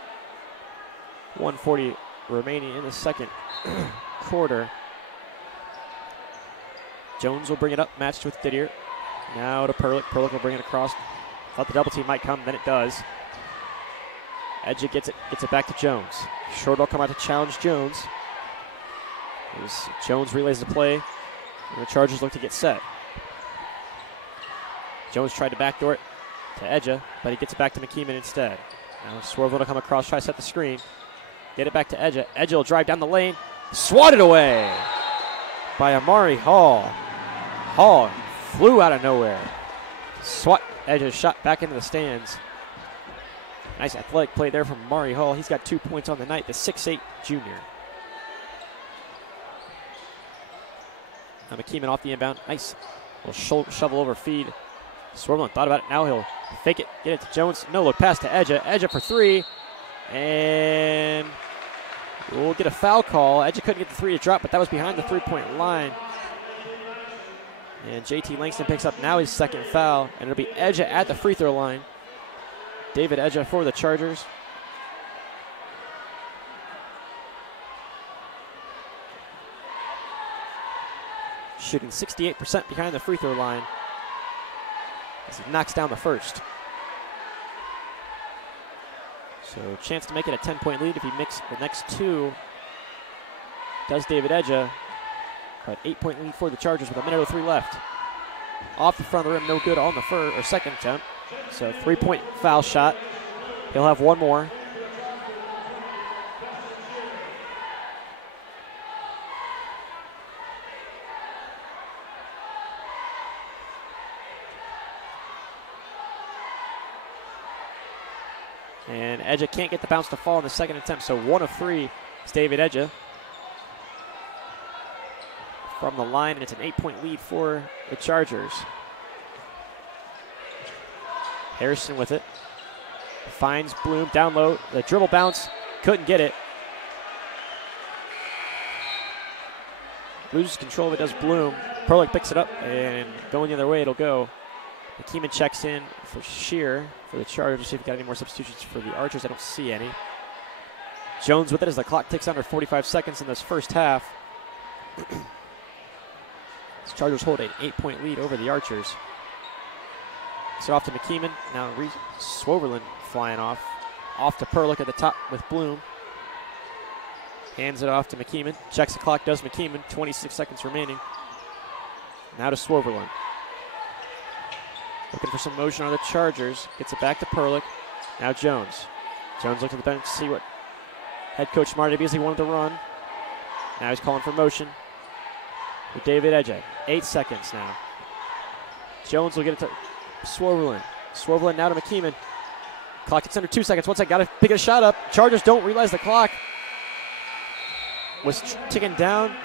1:40 remaining in the second quarter. Jones will bring it up, matched with Didier. Now to Perlick. Perlick will bring it across. Thought the double team might come, then it does. Edge gets it back to Jones. Short will come out to challenge Jones. As Jones relays the play, and the Chargers look to get set. Jones tried to backdoor it to Edge, but he gets it back to McKeeman instead. Now Swervel will come across, try to set the screen. Get it back to Edge. Edge will drive down the lane. Swatted away by Amari Hall. Hall flew out of nowhere. Swat Edge's shot back into the stands. Nice athletic play there from Amari Hall. He's got 2 points on the night, the 6'8 junior. Now McKeeman off the inbound. Nice little shovel over feed. Swervelin thought about it. Now he'll fake it, get it to Jones. No look pass to Edge. Edge for 3. And we'll get a foul call. Edge couldn't get the 3 to drop, but that was behind the 3-point line. And JT Langston picks up now his second foul, and it'll be Edge at the free throw line. David Edge for the Chargers. Shooting 68% behind the free throw line as he knocks down the first. So chance to make it a 10-point lead if he makes the next 2. Does David Edge, but 8-point lead for the Chargers with 1:03 left. Off the front of the rim, no good on the second attempt. So 3-point foul shot. He'll have one more. And Edge can't get the bounce to fall in the second attempt, so 1 of 3 is David Edge from the line, and it's an 8-point lead for the Chargers. Harrison with it. Finds Bloom down low. The dribble bounce, couldn't get it. Loses control of it, does Bloom. Perlick picks it up, and going the other way it'll go. McKeeman checks in for Shear for the Chargers. See if we got any more substitutions for the Archers. I don't see any. Jones with it as the clock ticks under 45 seconds in this first half. The Chargers hold an 8-point lead over the Archers. So off to McKeeman. Now Swervelin flying off. Off to Perlick at the top with Bloom. Hands it off to McKeeman. Checks the clock, does McKeeman. 26 seconds remaining. Now to Swervelin. Looking for some motion on the Chargers. Gets it back to Perlick. Now Jones. Jones looked at the bench to see what head coach Marty Beasley wanted to run. Now he's calling for motion with David Edge. 8 seconds now. Jones will get it to Swervelin. Swervelin now to McKeeman. Clock ticks under 2 seconds. Once I got to pick a shot up. Chargers don't realize the clock was ticking down.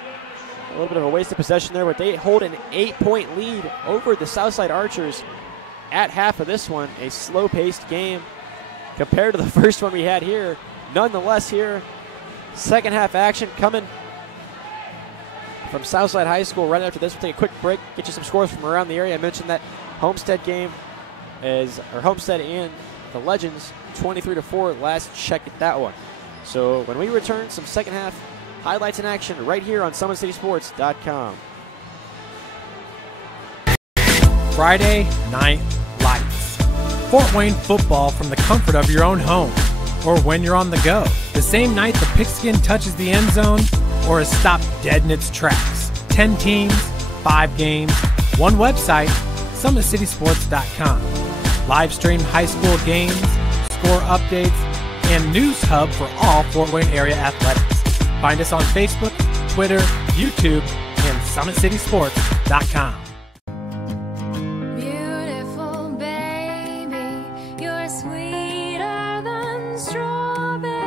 A little bit of a wasted possession there, but they hold an 8-point lead over the Southside Archers at half of this one. A slow-paced game compared to the first one we had here. Nonetheless here, second half action coming from Southside High School. Right after this, we'll take a quick break, get you some scores from around the area. I mentioned that Homestead game Homestead and the Legends 23-4. Last check at that one. So when we return, some second half highlights in action right here on SummitCitySports.com. Friday Night Lights. Fort Wayne football from the comfort of your own home, or when you're on the go. The same night the pigskin touches the end zone, or is stopped dead in its tracks. 10 teams, 5 games, one website, SummitCitySports.com. Live stream high school games, score updates, and news hub for all Fort Wayne area athletics. Find us on Facebook, Twitter, YouTube, and SummitCitySports.com. Beautiful baby, you're sweeter than strawberry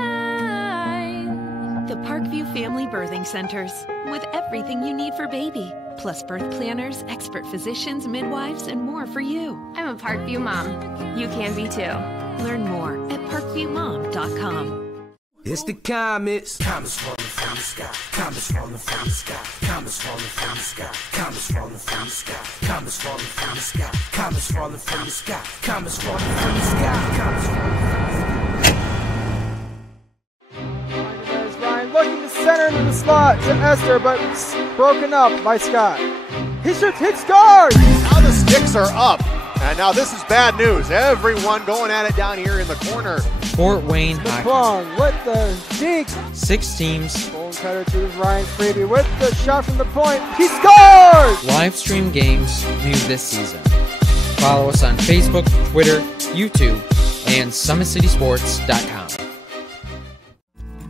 time. The Parkview Family Birthing Centers, with everything you need for baby, plus birth planners, expert physicians, midwives, and more for you. I'm a Parkview mom. You can be too. Learn more at parkviewmom.com. It's the comets. Comets falling from the sky. Comets falling from the sky. Comets falling from the sky. Comets falling from the sky. Comets falling from the sky. Comets falling from the sky. Comets falling from the sky. Comets falling from the sky. There's Ryan looking to center into the slot to Esther, but broken up by Scott. He shoots, hits, scores! Now the sticks are up. And now this is bad news. Everyone going at it down here in the corner. Fort Wayne Hockey. McClung with the deke. 6 teams. Bone cutter to Ryan Freeby with the shot from the point. He scores! Live stream games new this season. Follow us on Facebook, Twitter, YouTube, and SummitCitySports.com.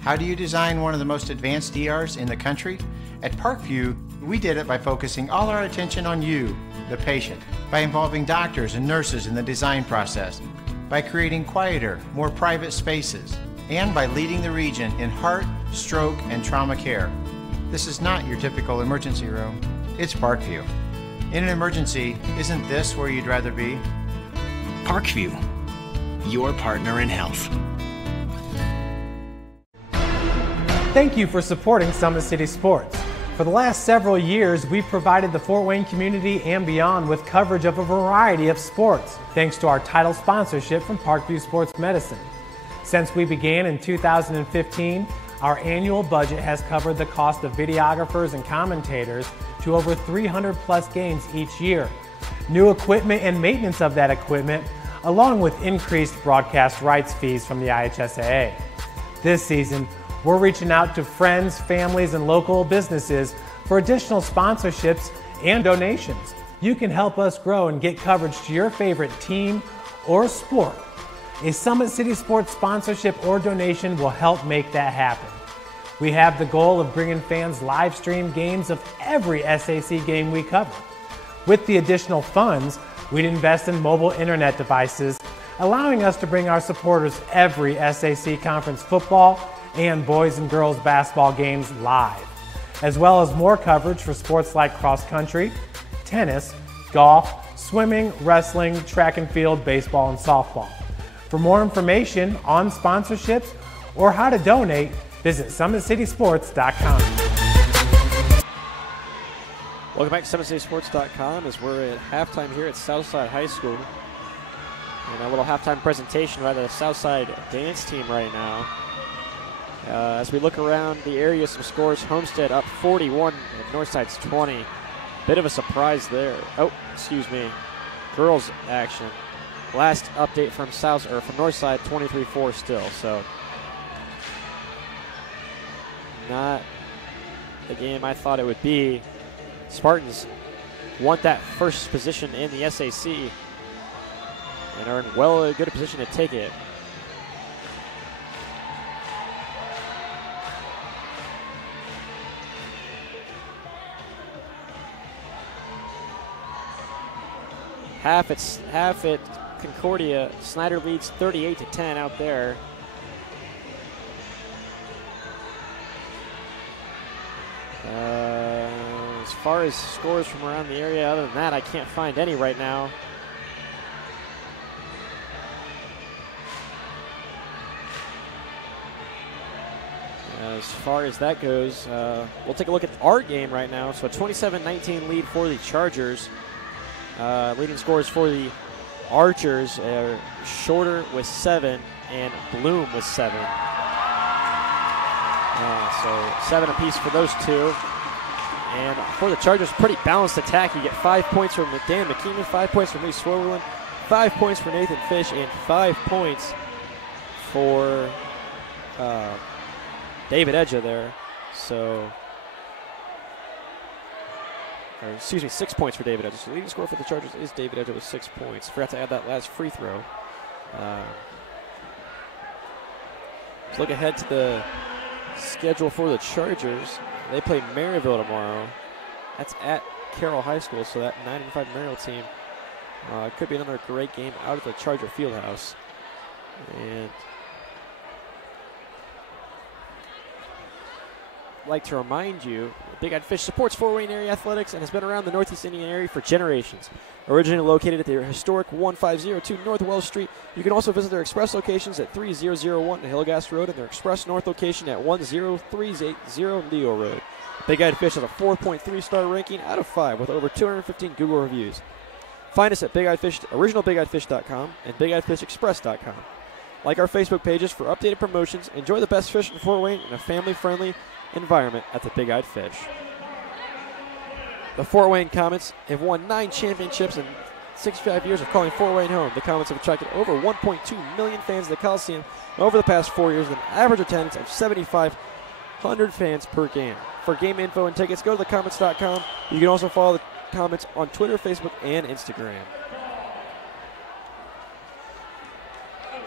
How do you design one of the most advanced DRs in the country? At Parkview, we did it by focusing all our attention on you, the patient, by involving doctors and nurses in the design process, by creating quieter, more private spaces, and by leading the region in heart, stroke, and trauma care. This is not your typical emergency room. It's Parkview. In an emergency, isn't this where you'd rather be? Parkview, your partner in health. Thank you for supporting Summit City Sports. For the last several years, we've provided the Fort Wayne community and beyond with coverage of a variety of sports, thanks to our title sponsorship from Parkview Sports Medicine. Since we began in 2015, our annual budget has covered the cost of videographers and commentators to over 300 plus games each year. New equipment and maintenance of that equipment, along with increased broadcast rights fees from the IHSAA. This season, we're reaching out to friends, families, and local businesses for additional sponsorships and donations. You can help us grow and get coverage to your favorite team or sport. A Summit City Sports sponsorship or donation will help make that happen. We have the goal of bringing fans live stream games of every SAC game we cover. With the additional funds, we'd invest in mobile internet devices, allowing us to bring our supporters every SAC conference football and boys and girls basketball games live, as well as more coverage for sports like cross country, tennis, golf, swimming, wrestling, track and field, baseball, and softball. For more information on sponsorships or how to donate, visit SummitCitySports.com. Welcome back to SummitCitySports.com as we're at halftime here at Southside High School. And a little halftime presentation by the Southside dance team right now. As we look around the area, some scores. Homestead up 41 and Northside's 20. Bit of a surprise there. Oh, excuse me. Girls action. Last update from from Northside, 23-4 still. So not the game I thought it would be. Spartans want that first position in the SAC and are in a good position to take it. Half at Concordia. Snyder leads 38-10 out there. As far as scores from around the area, other than that, I can't find any right now. As far as that goes, we'll take a look at our game right now. So a 27-19 lead for the Chargers. Leading scores for the Archers are Shorter with 7 and Bloom with 7. So 7 apiece for those two. And for the Chargers, pretty balanced attack. You get 5 points from Dan McKeeman, 5 points from Lee Swerland, 5 points for Nathan Fish, and 5 points for David Edja there. So, excuse me, 6 points for David Edja. So leading scorer for the Chargers is David Edja with 6 points. Forgot to add that last free throw. Let's look ahead to the schedule for the Chargers. They play Maryville tomorrow. That's at Carroll High School, so that 9-5 Maryville team could be another great game out at the Charger Fieldhouse. And like to remind you, Big Eyed Fish supports Fort Wayne area athletics and has been around the Northeast Indian area for generations. Originally located at the historic 1502 North Wells Street, you can also visit their express locations at 3001 Hillgas Road and their express north location at 10380 Leo Road. Big Eyed Fish has a 4.3-star ranking out of 5 with over 215 Google reviews. Find us at originalbigeyeedfish.com and bigeyeedfishexpress.com. Like our Facebook pages for updated promotions. Enjoy the best fish in Fort Wayne in a family-friendly environment at the Big Eyed Fish. The Fort Wayne Comets have won 9 championships in 65 years of calling Fort Wayne home. The Comets have attracted over 1.2 million fans to the Coliseum over the past 4 years with an average attendance of 7,500 fans per game. For game info and tickets, go to thecomets.com. You can also follow the Comets on Twitter, Facebook, and Instagram.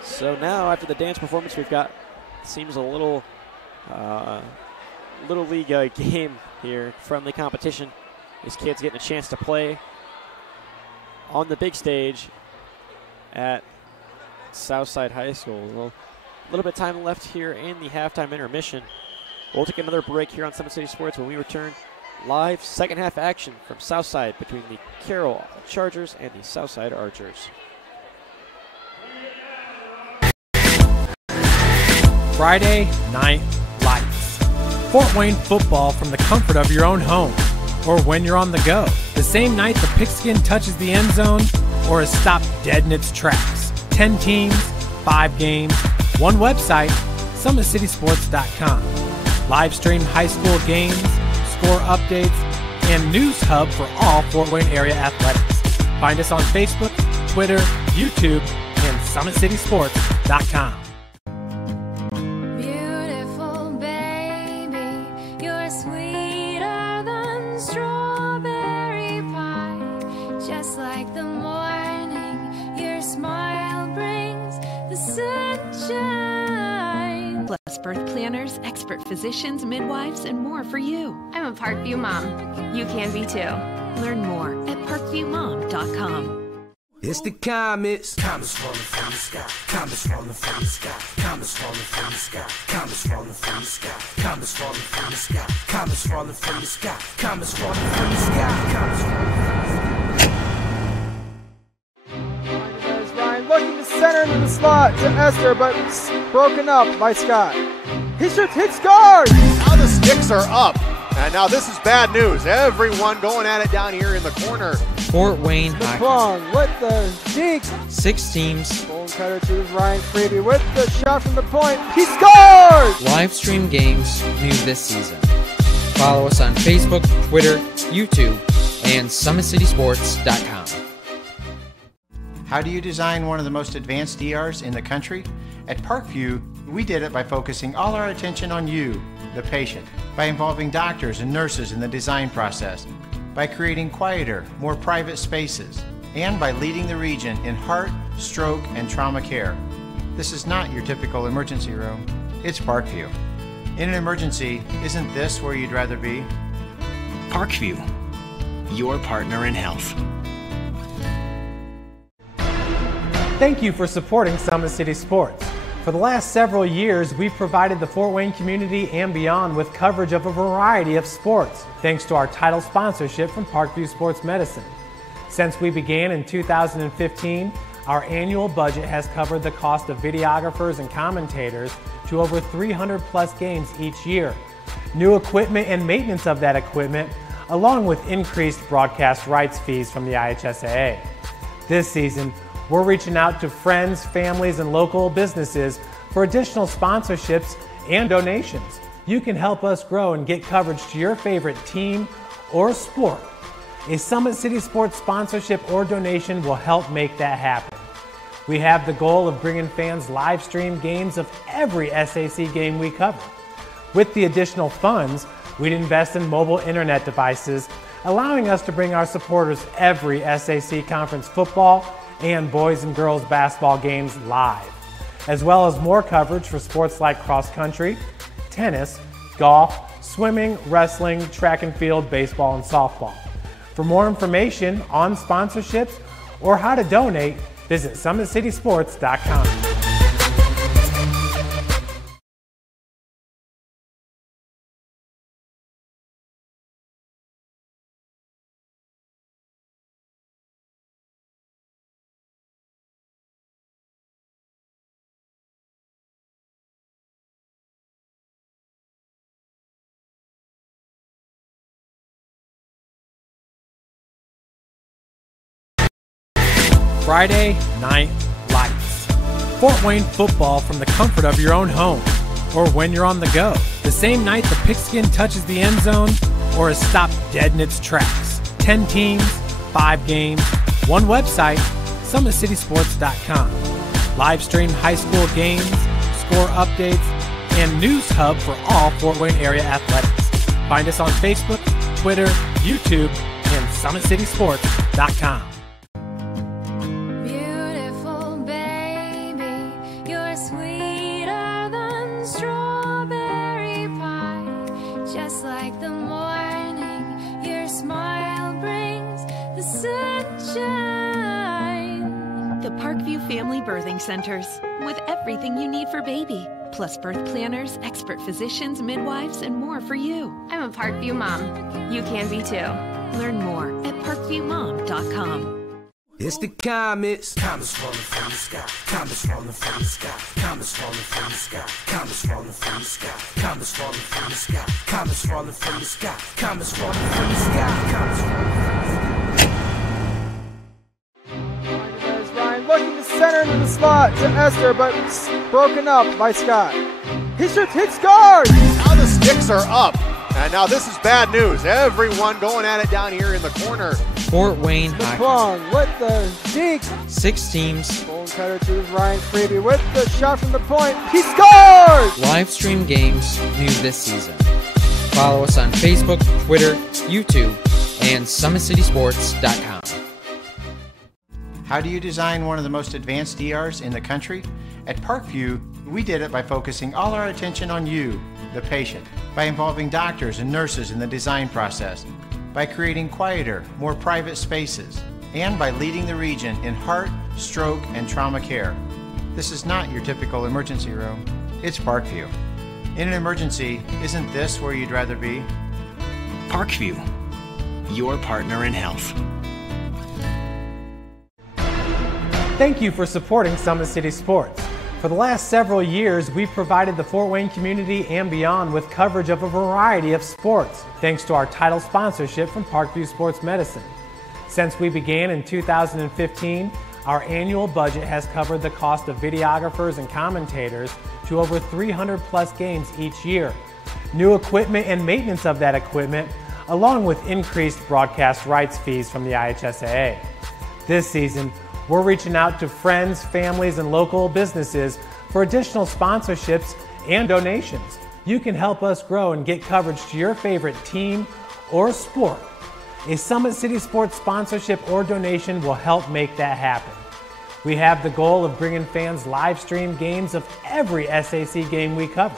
So now, after the dance performance, we've got, seems a little Little League game here, friendly competition. These kids getting a chance to play on the big stage at Southside High School. A little bit of time left here in the halftime intermission. We'll take another break here on Summit City Sports. When we return, live second half action from Southside between the Carroll Chargers and the Southside Archers. Friday Night Lights. Fort Wayne football from the comfort of your own home or when you're on the go. The same night the pigskin touches the end zone or is stopped dead in its tracks. 10 teams, 5 games, one website, SummitCitySports.com. Live stream high school games, score updates, and news hub for all Fort Wayne area athletics. Find us on Facebook, Twitter, YouTube, and SummitCitySports.com. Plus birth planners, expert physicians, midwives, and more for you. I'm a Parkview mom. You can be too. Learn more at parkviewmom.com. It's the Comets. Comets falling from the sky. Comets falling from the sky. Comets falling from the sky. Comets falling from the sky. Comets falling from the sky. Comets falling from the sky. Comets falling from the sky. Comets falling from the sky. Ryan looking to center into the slot to Esther, but broken up by Scott. He shoots, hits guard! Now the sticks are up. And now this is bad news. Everyone going at it down here in the corner. Fort Wayne Hockey with the deke. 6 teams. Bone cutter to Ryan Freeby with the shot from the point. He scores! Live stream games new this season. Follow us on Facebook, Twitter, YouTube, and SummitCitySports.com. How do you design one of the most advanced ERs in the country? At Parkview, we did it by focusing all our attention on you, the patient, by involving doctors and nurses in the design process, by creating quieter, more private spaces, and by leading the region in heart, stroke, and trauma care. This is not your typical emergency room. It's Parkview. In an emergency, isn't this where you'd rather be? Parkview, your partner in health. Thank you for supporting Summit City Sports. For the last several years, we've provided the Fort Wayne community and beyond with coverage of a variety of sports, thanks to our title sponsorship from Parkview Sports Medicine. Since we began in 2015, our annual budget has covered the cost of videographers and commentators to over 300 plus games each year. New equipment and maintenance of that equipment, along with increased broadcast rights fees from the IHSAA. This season, we're reaching out to friends, families, and local businesses for additional sponsorships and donations. You can help us grow and get coverage to your favorite team or sport. A Summit City Sports sponsorship or donation will help make that happen. We have the goal of bringing fans live stream games of every SAC game we cover. With the additional funds, we'd invest in mobile internet devices, allowing us to bring our supporters every SAC conference football and boys and girls basketball games live, as well as more coverage for sports like cross country, tennis, golf, swimming, wrestling, track and field, baseball, and softball. For more information on sponsorships or how to donate, visit SummitCitySports.com. Friday Night Lights. Fort Wayne football from the comfort of your own home, or when you're on the go. The same night the pigskin touches the end zone, or is stopped dead in its tracks. 10 teams, 5 games, one website, SummitCitySports.com. Live stream high school games, score updates, and news hub for all Fort Wayne area athletics. Find us on Facebook, Twitter, YouTube, and SummitCitySports.com. Beautiful baby, you're sweeter than strawberry pie. Just like the morning, your smile brings the sunshine. The Parkview Family Birthing Centers, with everything you need for baby, plus birth planners, expert physicians, midwives, and more for you. I'm a Parkview mom. You can be too. Learn more at parkviewmom.com. It's the comets. Comets falling from the sky. Comets falling from the sky. Comets falling from the sky. Comets falling from the sky. Comets falling from the sky. Comets falling from the sky. Comets falling from the sky. Comets falling from the sky. Ryan looking to center into the slot to Esther, but broken up by Scott. He shoots, hits guard! Now the sticks are up. And now this is bad news. Everyone going at it down here in the corner. Fort Wayne High. McClung with the deke. 6 teams. Bone cutter to Ryan Freeby with the shot from the point. He scores! Live stream games new this season. Follow us on Facebook, Twitter, YouTube, and SummitCitySports.com. How do you design one of the most advanced ERs in the country? At Parkview, we did it by focusing all our attention on you, the patient, by involving doctors and nurses in the design process, by creating quieter, more private spaces, and by leading the region in heart, stroke, and trauma care. This is not your typical emergency room. It's Parkview. In an emergency, isn't this where you'd rather be? Parkview, your partner in health. Thank you for supporting Summit City Sports. For the last several years, we've provided the Fort Wayne community and beyond with coverage of a variety of sports, thanks to our title sponsorship from Parkview Sports Medicine. Since we began in 2015, our annual budget has covered the cost of videographers and commentators to over 300 plus games each year. New equipment and maintenance of that equipment, along with increased broadcast rights fees from the IHSAA. This season, we're reaching out to friends, families, and local businesses for additional sponsorships and donations. You can help us grow and get coverage to your favorite team or sport. A Summit City Sports sponsorship or donation will help make that happen. We have the goal of bringing fans live stream games of every SAC game we cover.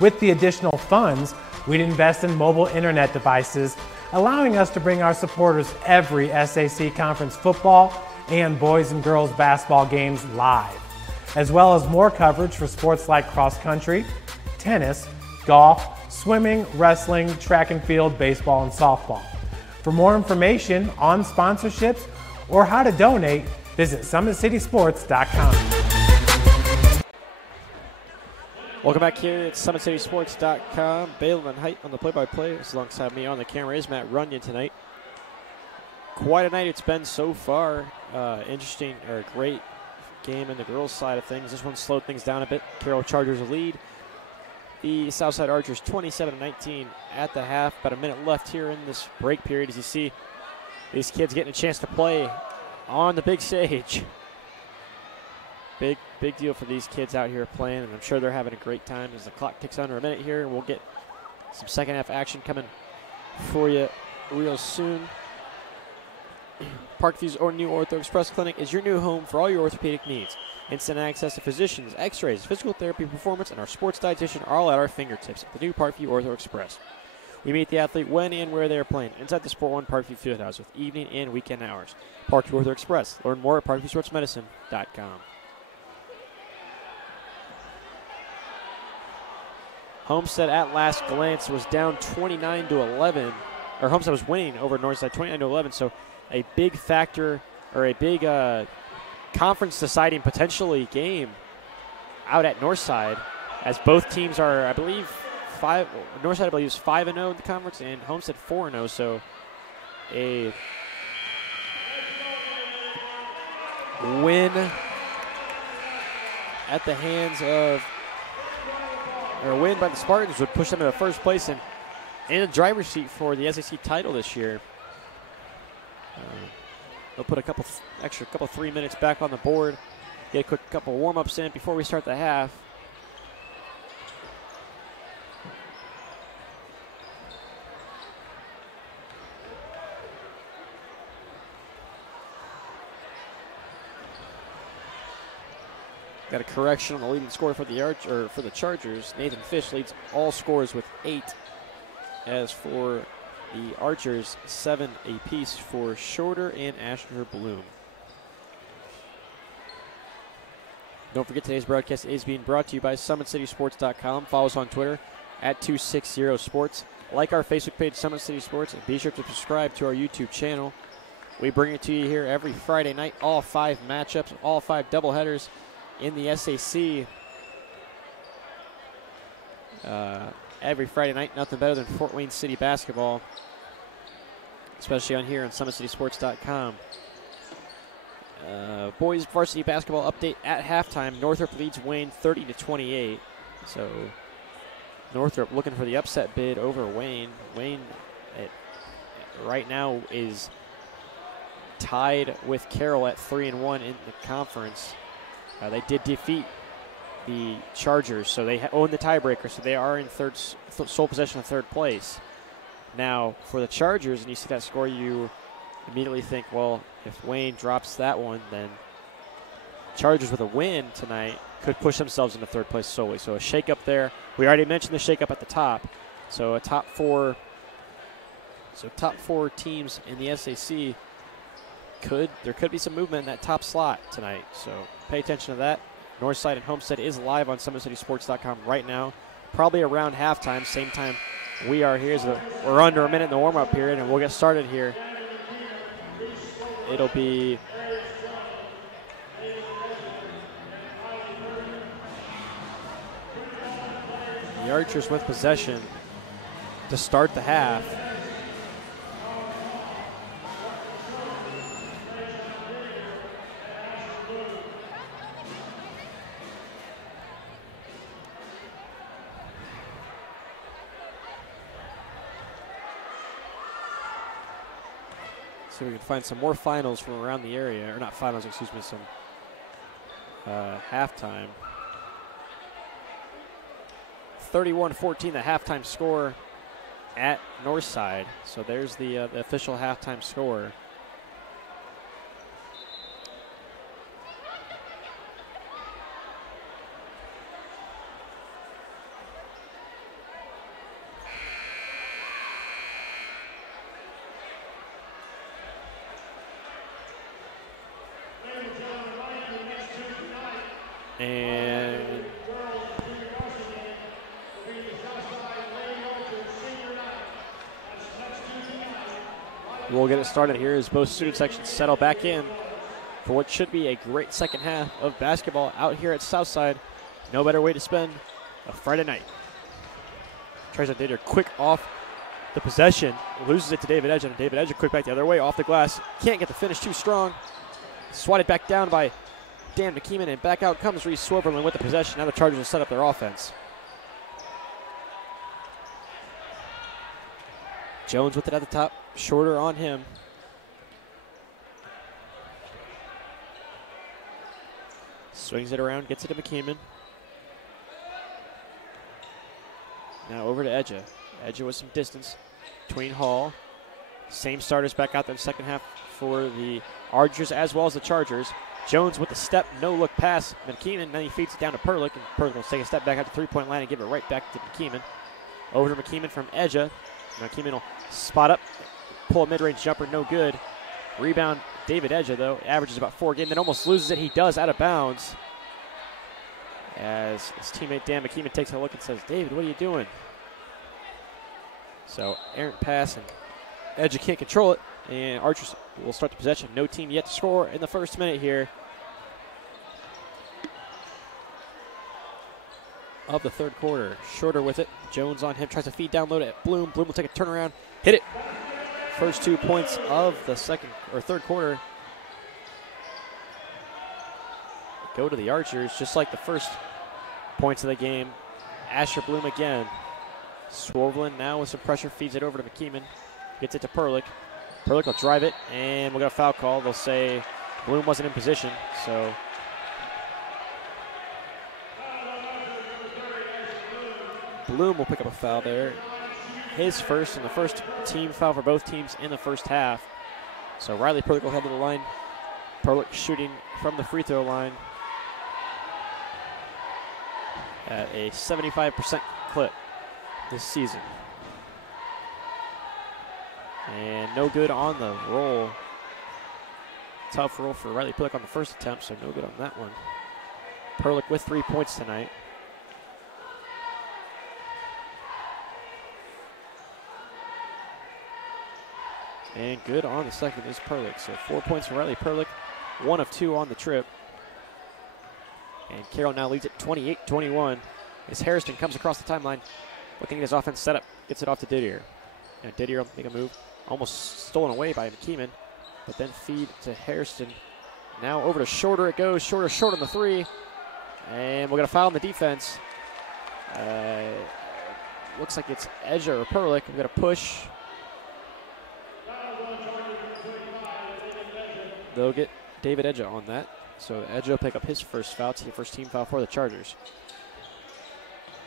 With the additional funds, we'd invest in mobile internet devices, allowing us to bring our supporters every SAC conference football and boys and girls basketball games live, as well as more coverage for sports like cross country, tennis, golf, swimming, wrestling, track and field, baseball, and softball. For more information on sponsorships or how to donate, visit SummitCitySports.com. Welcome back here at SummitCitySports.com. Balen and Height on the play-by-play. Alongside me on the camera is Matt Runyon tonight. Quite a night it's been so far. Interesting, or great game in the girls' side of things. This one slowed things down a bit. Carroll Chargers lead the Southside Archers 27-19 at the half. About a minute left here in this break period as you see these kids getting a chance to play on the big stage. Big deal for these kids out here playing, and I'm sure they're having a great time as the clock ticks under a minute here, and we'll get some second half action coming for you real soon. Parkview's new Ortho Express Clinic is your new home for all your orthopedic needs. Instant access to physicians, x-rays, physical therapy, performance, and our sports dietitian are all at our fingertips at the new Parkview Ortho Express. We meet the athlete when and where they are playing inside the Sport One Parkview Fieldhouse with evening and weekend hours. Parkview Ortho Express. Learn more at ParkviewSportsMedicine.com. Homestead at last glance was down 29-11. Or Homestead was winning over Northside 29-11, so a big factor, or a big conference deciding potentially game out at Northside, as both teams are, I believe, Northside I believe is 5-0 in the conference, and Homestead 4-0. So a win at the hands of, or a win by the Spartans would push them to first place and the driver's seat for the SAC title this year. They'll put a couple 3 minutes back on the board, get a quick couple warm-ups in before we start the half. Got a correction on the leading scorer for the Chargers. Nathan Fish leads all scores with 8. As for the Archers, 7 apiece for Shorter and Ashner Bloom. Don't forget today's broadcast is being brought to you by SummitCitySports.com. Follow us on Twitter at 260sports. Like our Facebook page, Summit City Sports, and be sure to subscribe to our YouTube channel. We bring it to you here every Friday night, all 5 matchups, all 5 doubleheaders in the SAC. Every Friday night, nothing better than Fort Wayne City basketball, especially on here on SummitCitySports.com. Boys varsity basketball update at halftime. Northrop leads Wayne 30-28. So Northrop looking for the upset bid over Wayne. Wayne right now is tied with Carroll at 3-1 in the conference. They did defeat the Chargers, so they own the tiebreaker, so they are in sole possession of third place. Now, for the Chargers, and you see that score, you immediately think, well, if Wayne drops that one, then Chargers with a win tonight could push themselves into third place solely. So a shakeup there. We already mentioned the shakeup at the top. So top four teams in the SAC there could be some movement in that top slot tonight. So pay attention to that. Northside and Homestead is live on SummitCitySports.com right now, probably around halftime, same time we are here. So we're under a minute in the warm-up period, and we'll get started here. It'll be the Archers with possession to start the half. So we can find some more finals from around the area, or not finals, excuse me, some halftime. 31-14, the halftime score at Northside. So there's the official halftime score. And we'll get it started here as both student sections settle back in for what should be a great second half of basketball out here at Southside. No better way to spend a Friday night. Tries to Dater quick off the possession, loses it to David Edge, and David Edge quick back the other way off the glass. Can't get the finish too strong. Swatted back down by Dan McKeeman, and back out comes Reese Swerverland with the possession. Now the Chargers will set up their offense. Jones with it at the top, Shorter on him. Swings it around, gets it to McKeeman. Now over to Edge. Edge with some distance between Hall. Same starters back out there in the second half for the Archers as well as the Chargers. Jones with the step, no-look pass. McKeeman, then he feeds it down to Perlick, and Perlick will take a step back out to three-point line and give it right back to McKeeman. Over to McKeeman from Edge. McKeeman will spot up, pull a mid-range jumper, no good. Rebound, David Edge, though, averages about 4 a game, then almost loses it. He does, out of bounds. As his teammate Dan McKeeman takes a look and says, David, what are you doing? So, errant pass, and Edge can't control it. And Archers will start the possession. No team yet to score in the first minute here of the third quarter. Shorter with it. Jones on him. Tries to feed down low to Bloom. Bloom will take a turnaround. Hit it. First 2 points of the third quarter. go to the Archers, just like the first points of the game. Asher Bloom again. Swerveland now with some pressure, feeds it over to McKeeman. Gets it to Perlick. Perlick will drive it, and we'll get a foul call. They'll say Bloom wasn't in position, so Bloom will pick up a foul there. His first, and the first team foul for both teams in the first half. So Riley Perlick will head to the line. Perlick shooting from the free throw line at a 75% clip this season. And no good on the roll. Tough roll for Riley Perlick on the first attempt, so no good on that one. Perlick with 3 points tonight. And good on the second is Perlick. So 4 points for Riley Perlick, 1 of 2 on the trip. And Carroll now leads at 28-21 as Harrison comes across the timeline, looking at his offense setup, gets it off to Didier. And Didier will make a move, almost stolen away by McKeeman, but then feed to Hairston. Now over to Shorter it goes, short on the three. And we'll get a foul on the defense. Looks like it's Edger or Perlick. We've got a push. They'll get David Edger on that. So Edger will pick up his first foul, first team foul for the Chargers.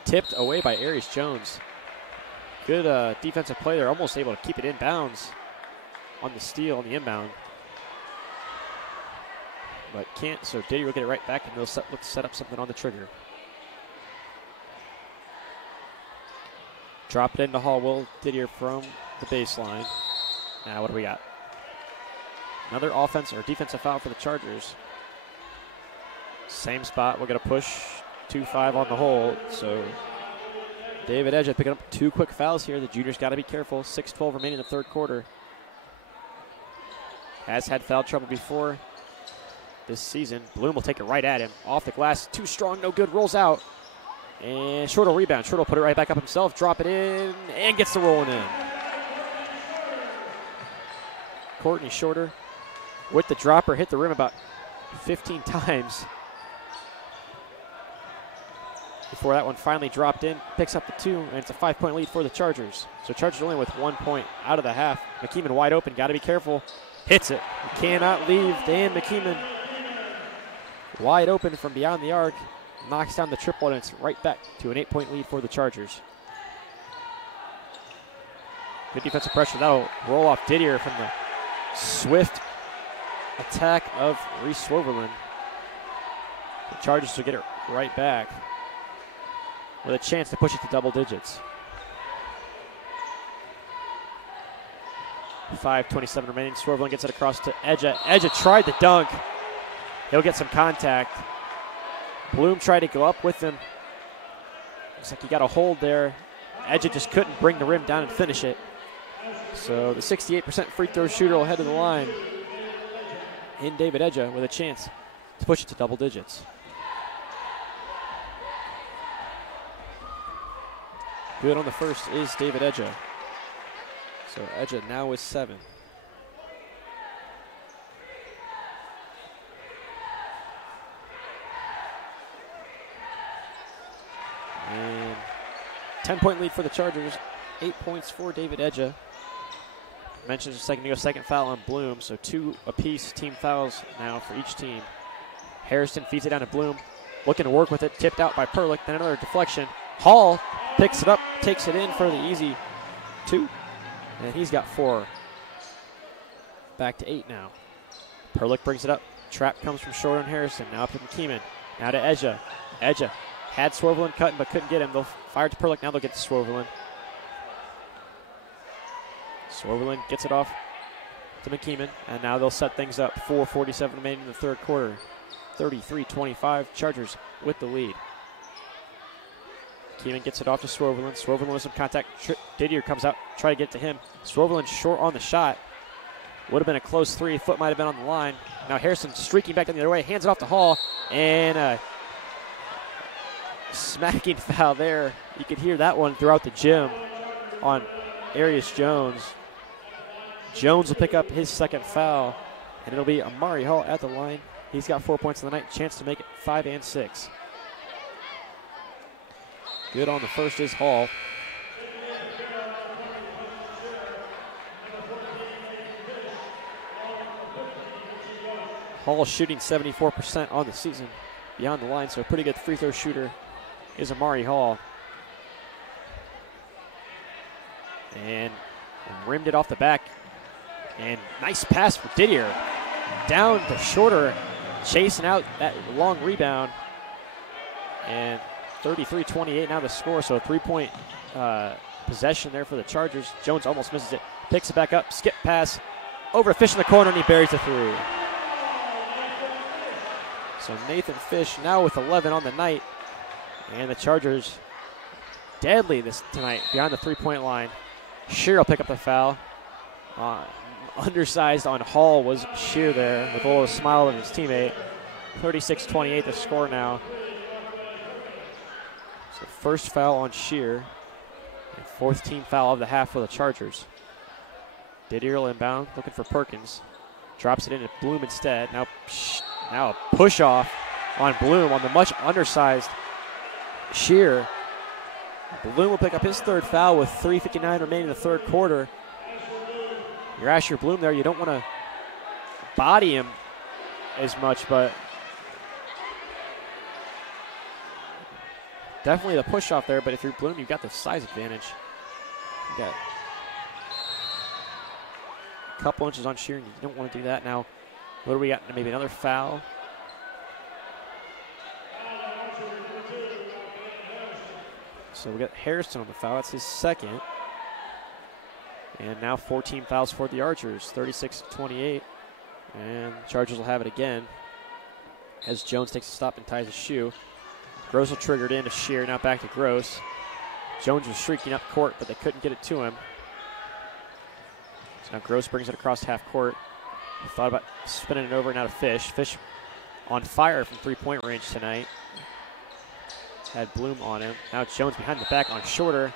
Tipped away by Arias Jones. Good defensive play there, almost able to keep it in bounds on the steal, on the inbound. But can't, so Didier will get it right back, and they'll look to set up something on the trigger. Drop it into Hallwell. Didier from the baseline. Now what do we got? Another offense or defensive foul for the Chargers. Same spot. We're going to push 2-5 on the hole. So David Edge picking up 2 quick fouls here. The junior's got to be careful. 6:12 remaining in the third quarter. Has had foul trouble before this season. Bloom will take it right at him. Off the glass. Too strong. No good. Rolls out. And Short will rebound. Short will put it right back up himself. Drop it in. And gets the rolling in. Courtney Shorter with the dropper. Hit the rim about 15 times before that one finally dropped in. Picks up the 2, and it's a 5-point lead for the Chargers. So Chargers only with 1 point out of the half. McKeeman wide open. Got to be careful. Hits it. You cannot leave Dan McKeeman wide open from beyond the arc. Knocks down the triple, and it's right back to an 8-point lead for the Chargers. Good defensive pressure. That'll roll off Didier from the swift attack of Reese Swerverland. The Chargers will get it right back with a chance to push it to double digits. 5:27 remaining. Swerveland gets it across to Edja. Edja tried the dunk. He'll get some contact. Bloom tried to go up with him. Looks like he got a hold there. Edja just couldn't bring the rim down and finish it. So the 68% free throw shooter will head to the line in David Edja with a chance to push it to double digits. Good on the first is David Edja. So Edja now with 7. And 10-point lead for the Chargers. 8 points for David Edja. Mentioned a second ago, second foul on Bloom, so 2 apiece team fouls now for each team. Harrison feeds it down to Bloom, looking to work with it, tipped out by Perlick, then another deflection. Hall picks it up, takes it in for the easy 2, and he's got 4. Back to 8 now. Perlick brings it up, trap comes from Short on Harrison, now up to McKeeman, now to Edja. Edja had Swerveland cutting but couldn't get him. They'll fire to Perlick, now they'll get to Swerveland. Swerveland gets it off to McKeeman, and now they'll set things up. 4:47 remaining in the third quarter. 33-25, Chargers with the lead. McKeeman gets it off to Swerveland. Swerveland with some contact. Didier comes out, try to get to him. Swerveland short on the shot. Would have been a close 3. Foot might have been on the line. Now Harrison streaking back down the other way, hands it off to Hall, and a smacking foul there. You could hear that one throughout the gym on Arias Jones. Jones will pick up his second foul, and it'll be Amari Hall at the line. He's got 4 points in the night. Chance to make it 5 and 6. Good on the first is Hall. Hall shooting 74% on the season beyond the line, so a pretty good free throw shooter is Amari Hall. And rimmed it off the back. And nice pass for Didier. Down to Shorter, chasing out that long rebound. And 33-28 now the score, so a 3-point possession there for the Chargers. Jones almost misses it, picks it back up, skip pass, over to Fish in the corner, and he buries the 3. So Nathan Fish now with 11 on the night, and the Chargers deadly tonight beyond the 3-point line. Shear will pick up the foul. Undersized on Hall was Shear there with a little smile of his teammate. 36-28 the score now. So first foul on Shear, and 4th team foul of the half for the Chargers. Didier inbound, looking for Perkins. Drops it into Bloom instead. Now a push off on Bloom on the much undersized Shear. Bloom will pick up his 3rd foul with 3:59 remaining in the 3rd quarter. You're Asher Bloom there. You don't want to body him as much, but definitely the push off there. But if you're Bloom, you've got the size advantage. You got a couple inches on Shear, and you don't want to do that. Now, what do we got? Maybe another foul. So we got Harrison on the foul. That's his 2nd. And now 14 fouls for the Archers, 36-28. And the Chargers will have it again as Jones takes a stop and ties his shoe. Gross will trigger it in to Shear, now back to Gross. Jones was shrieking up court, but they couldn't get it to him. So now Gross brings it across half court. He thought about spinning it over, now to Fish. Fish on fire from 3-point range tonight. Had Bloom on him. Now Jones behind the back on Shorter.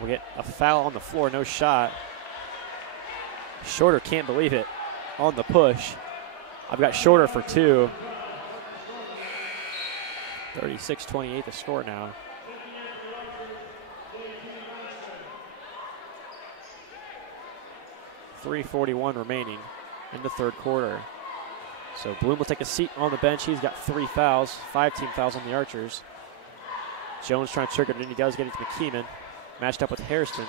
We'll get a foul on the floor, no shot. Shorter can't believe it on the push. I've got Shorter for 2. 36-28 the score now. .341 remaining in the 3rd quarter. So Bloom will take a seat on the bench. He's got 3 fouls, 5-team fouls on the Archers. Jones trying to trigger it in. He does get it to McKeeman. Matched up with Harrison.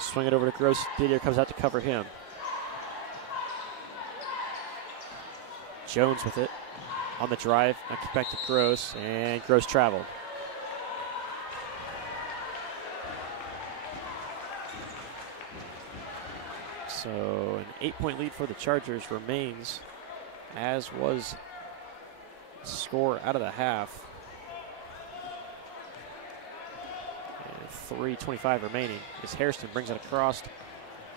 Swing it over to Gross. Didier comes out to cover him. Jones with it on the drive. Now kick back to Gross, and Gross traveled. So an 8-point lead for the Chargers remains, as was the score out of the half. 3:25 remaining as Harrison brings it across.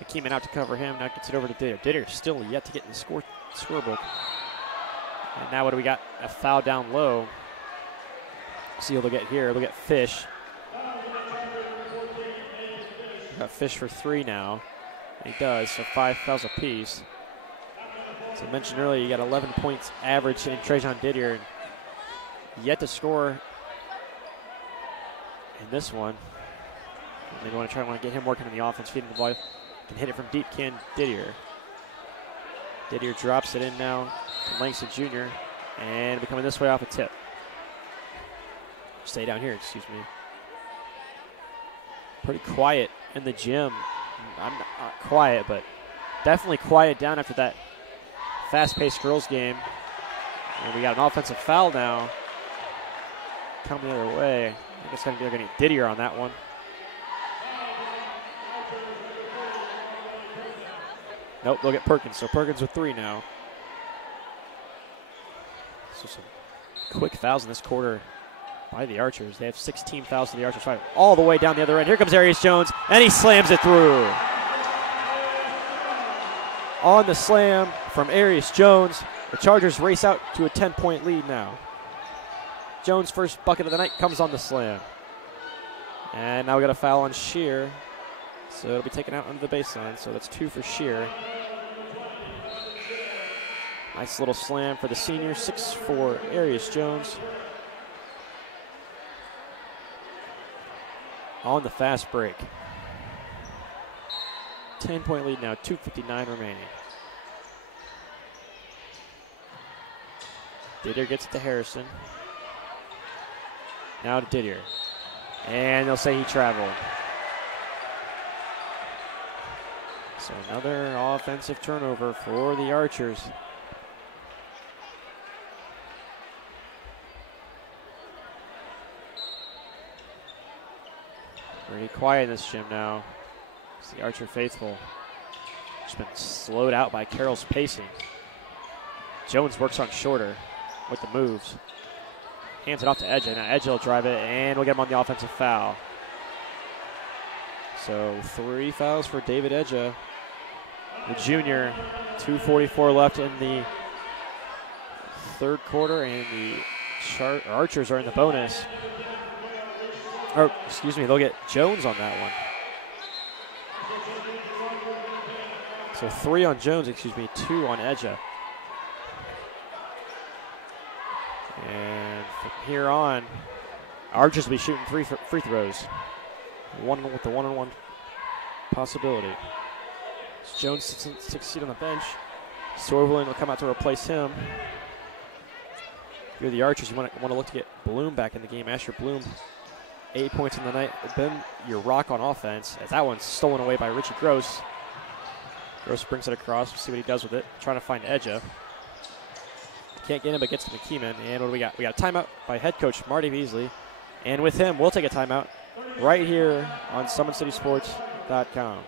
McKeeman out to cover him. Now gets it over to Didier. Didier still yet to get in the scorebook. And now what do we got? A foul down low. See what they'll get here. They'll get Fish. Got Fish for 3 now. And he does, so 5 fouls apiece. As I mentioned earlier, you got 11 points average in Trajan Didier. Yet to score in this one. And they want to get him working in the offense, feeding the ball. Can hit it from deep, can Didier. Didier drops it in now to Langston Jr. And be coming this way off a tip. Stay down here, excuse me. Pretty quiet in the gym. I'm not quiet, but definitely quiet down after that fast-paced girls game. And we got an offensive foul now. Coming the other way. I guess they're going to get Didier on that one. Nope, they'll get Perkins. So Perkins with 3 now. So some quick fouls in this quarter by the Archers. They have 16 fouls to the Archers 5. All the way down the other end. Here comes Arias Jones, and he slams it through. On the slam from Arias Jones, the Chargers race out to a 10-point lead now. Jones' first bucket of the night comes on the slam. And now we got a foul on Shear. So it'll be taken out under the baseline. So that's 2 for Shear. Nice little slam for the senior, 6'4" Arius Jones. On the fast break. 10-point lead now, 2:59 remaining. Didier gets it to Harrison. Now to Didier. And they'll say he traveled. So another offensive turnover for the Archers. Pretty quiet in this gym now. It's the Archer faithful. Just been slowed out by Carroll's pacing. Jones works on shorter with the moves. Hands it off to Edge. Now Edge will drive it, and we'll get him on the offensive foul. So 3 fouls for David Edge, the junior. 2:44 left in the third quarter, and the Archers are in the bonus. Or, excuse me, they'll get Jones on that one. So 3 on Jones, 2 on Edge. And from here on, Archers will be shooting 3 free throws. One with the one-on-one possibility. Jones sits a seat on the bench. Sorvelin will come out to replace him. If you're the Archers, you want to look to get Bloom back in the game. Asher Bloom, 8 points in the night. Been your rock on offense, as that one's stolen away by Richie Gross. Gross brings it across. We'll see what he does with it. Trying to find Edge. Can't get him, but gets to McKeeman. And what do we got? We got a timeout by head coach Marty Beasley. And with him, we'll take a timeout right here on SummitCitySports.com.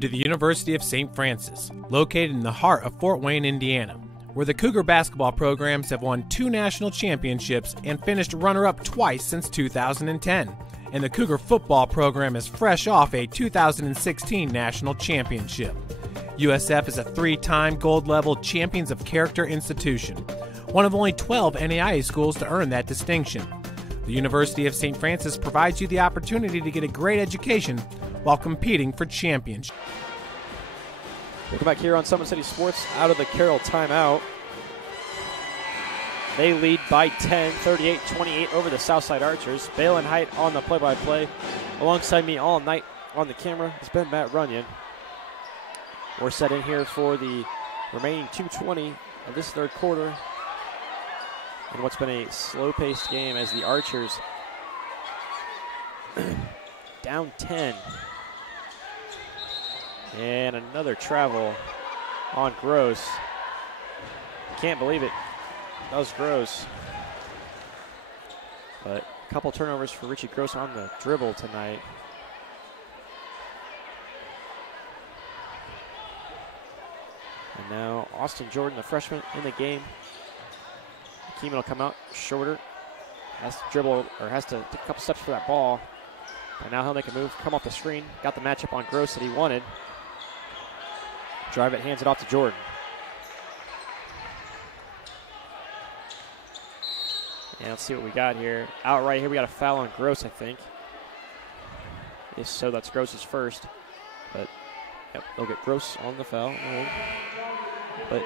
To the University of St. Francis, located in the heart of Fort Wayne, Indiana, where the Cougar basketball programs have won 2 national championships and finished runner-up twice since 2010. And the Cougar football program is fresh off a 2016 national championship. USF is a 3-time gold-level Champions of Character institution, one of only 12 NAIA schools to earn that distinction. The University of St. Francis provides you the opportunity to get a great education while competing for championship. Welcome back here on Summit City Sports out of the Carroll timeout. They lead by 10, 38-28 over the Southside Archers. Balin Height on the play-by-play. Alongside me all night on the camera has been Matt Runyon. We're set in here for the remaining 2:20 of this third quarter. And what's been a slow-paced game as the Archers down 10. And another travel on Gross. Can't believe it. That was Gross. But a couple turnovers for Richie Gross on the dribble tonight. And now Austin Jordan, the freshman, in the game. Keeman will come out shorter. Has to dribble, or has to take a couple steps for that ball. And now he'll make a move, come off the screen. Got the matchup on Gross that he wanted. Drive it, hands it off to Jordan. And let's see what we got here. Out right here, we got a foul on Gross, I think. If so, that's Gross's first. But yep, they'll get Gross on the foul. But